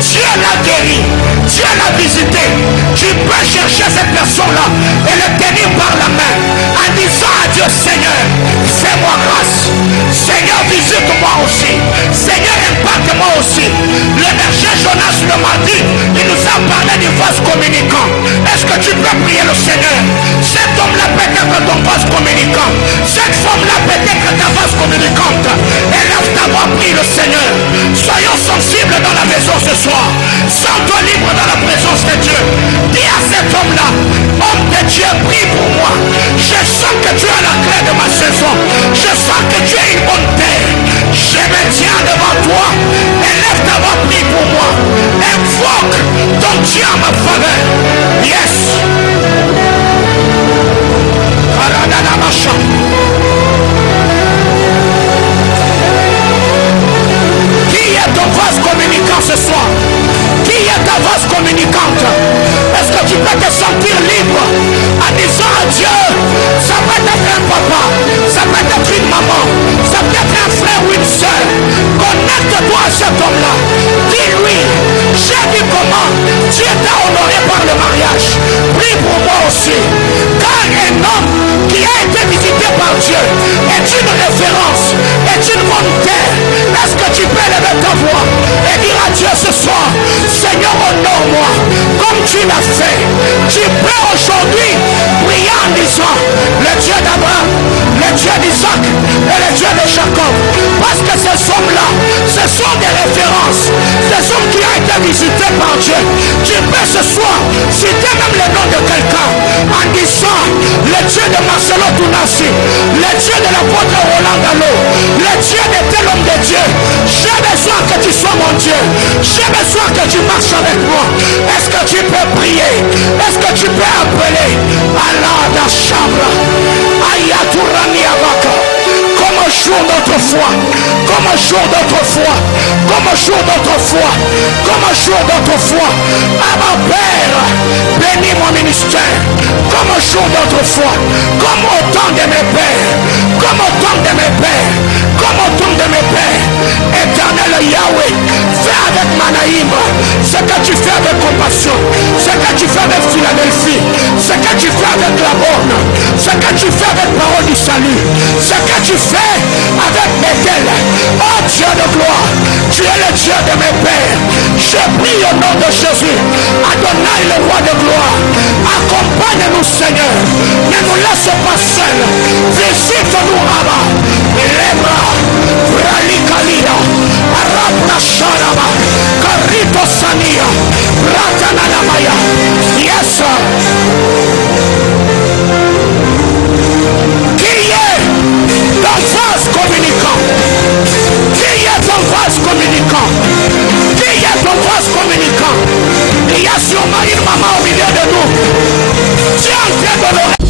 Dieu l'a guéri. Dieu l'a visité. Tu peux chercher cette personne-là et le tenir par la main en disant à Dieu, Seigneur, fais-moi grâce. Seigneur, visite-moi aussi. Seigneur, impacte-moi aussi. Le berger Jonas le mardi, il nous a parlé du vase communicant. Est-ce que tu peux prier le Seigneur? Cet homme-là peut être ton vase communicant. Cette femme-là peut être ta vase communicante. Élève ta voix, prie le Seigneur. Soyons sensibles dans la maison ce soir. Sens-toi libre dans la présence de Dieu. Dis à cet homme-là, homme de Dieu, prie pour moi. Je sens que tu as la clé de ma saison. Je sens que tu es une bonne terre. Je me tiens devant toi. Élève ta voix, prie pour moi. Invoque ton Dieu en ma faveur. Yes. Qui est ton vase communicant ce soir? Qui est ta vase communicante? Est-ce que tu peux te sentir libre en disant à Dieu, ça peut être un papa, ça peut être une maman, ça peut être un frère ou une soeur. Connecte-toi à cet homme-là. Dis-lui, j'ai vu comment Dieu t'a honoré par le mariage. Prie pour moi aussi. Car un homme qui a été visité par Dieu est une référence, est une bonne terre. Est-ce que tu peux lever ta voix et dire à Dieu ce soir, Seigneur, honore-moi comme tu l'as fait. Tu peux aujourd'hui prier en disant, le Dieu d'Abraham, le Dieu d'Isaac et le Dieu de Jacob. Parce que ces hommes-là, ce sont des références, des hommes qui ont été visités par Dieu. Tu peux ce soir citer même le nom de quelqu'un en disant, le Dieu de Marcelo Tounassi, le Dieu de l'apôtre Roland Gallo, le Dieu de tel homme de Dieu. J'ai besoin que tu sois mon Dieu. J'ai besoin que tu marches avec moi. Est-ce que tu peux prier? Est-ce que tu peux appeler Allah da Chambre? Ayaturani Avaka. Comme jour d'autrefois, comme un jour d'autrefois, comme un jour d'autrefois, comme un jour d'autrefois. À ma Père, bénis mon ministère, comme un jour d'autrefois, comme au temps de mes pères, comme au temps de mes pères, comme au temps de mes pères. Éternel Yahweh, fais avec Manaïm ce que tu fais avec compassion, ce que tu fais avec Philadelphie, ce que tu fais avec la borne, ce que tu fais avec Parole du Salut, ce que tu fais avec Bethel. Oh Dieu de gloire, tu es le Dieu de mes pères. Je prie au nom de Jésus, Adonai le roi de gloire, accompagne-nous Seigneur, ne nous laisse pas seuls, visite-nous Abba, les bras, Ralikalia, Arabna Sharaba, Karito Sania, Ratanamaya. Yes sir. Qui est ton vase communicant? Qui est ton vase communicant? Qui est ton vase communicant? Il y a sûrement une maman au milieu de nous. Tu es en train de le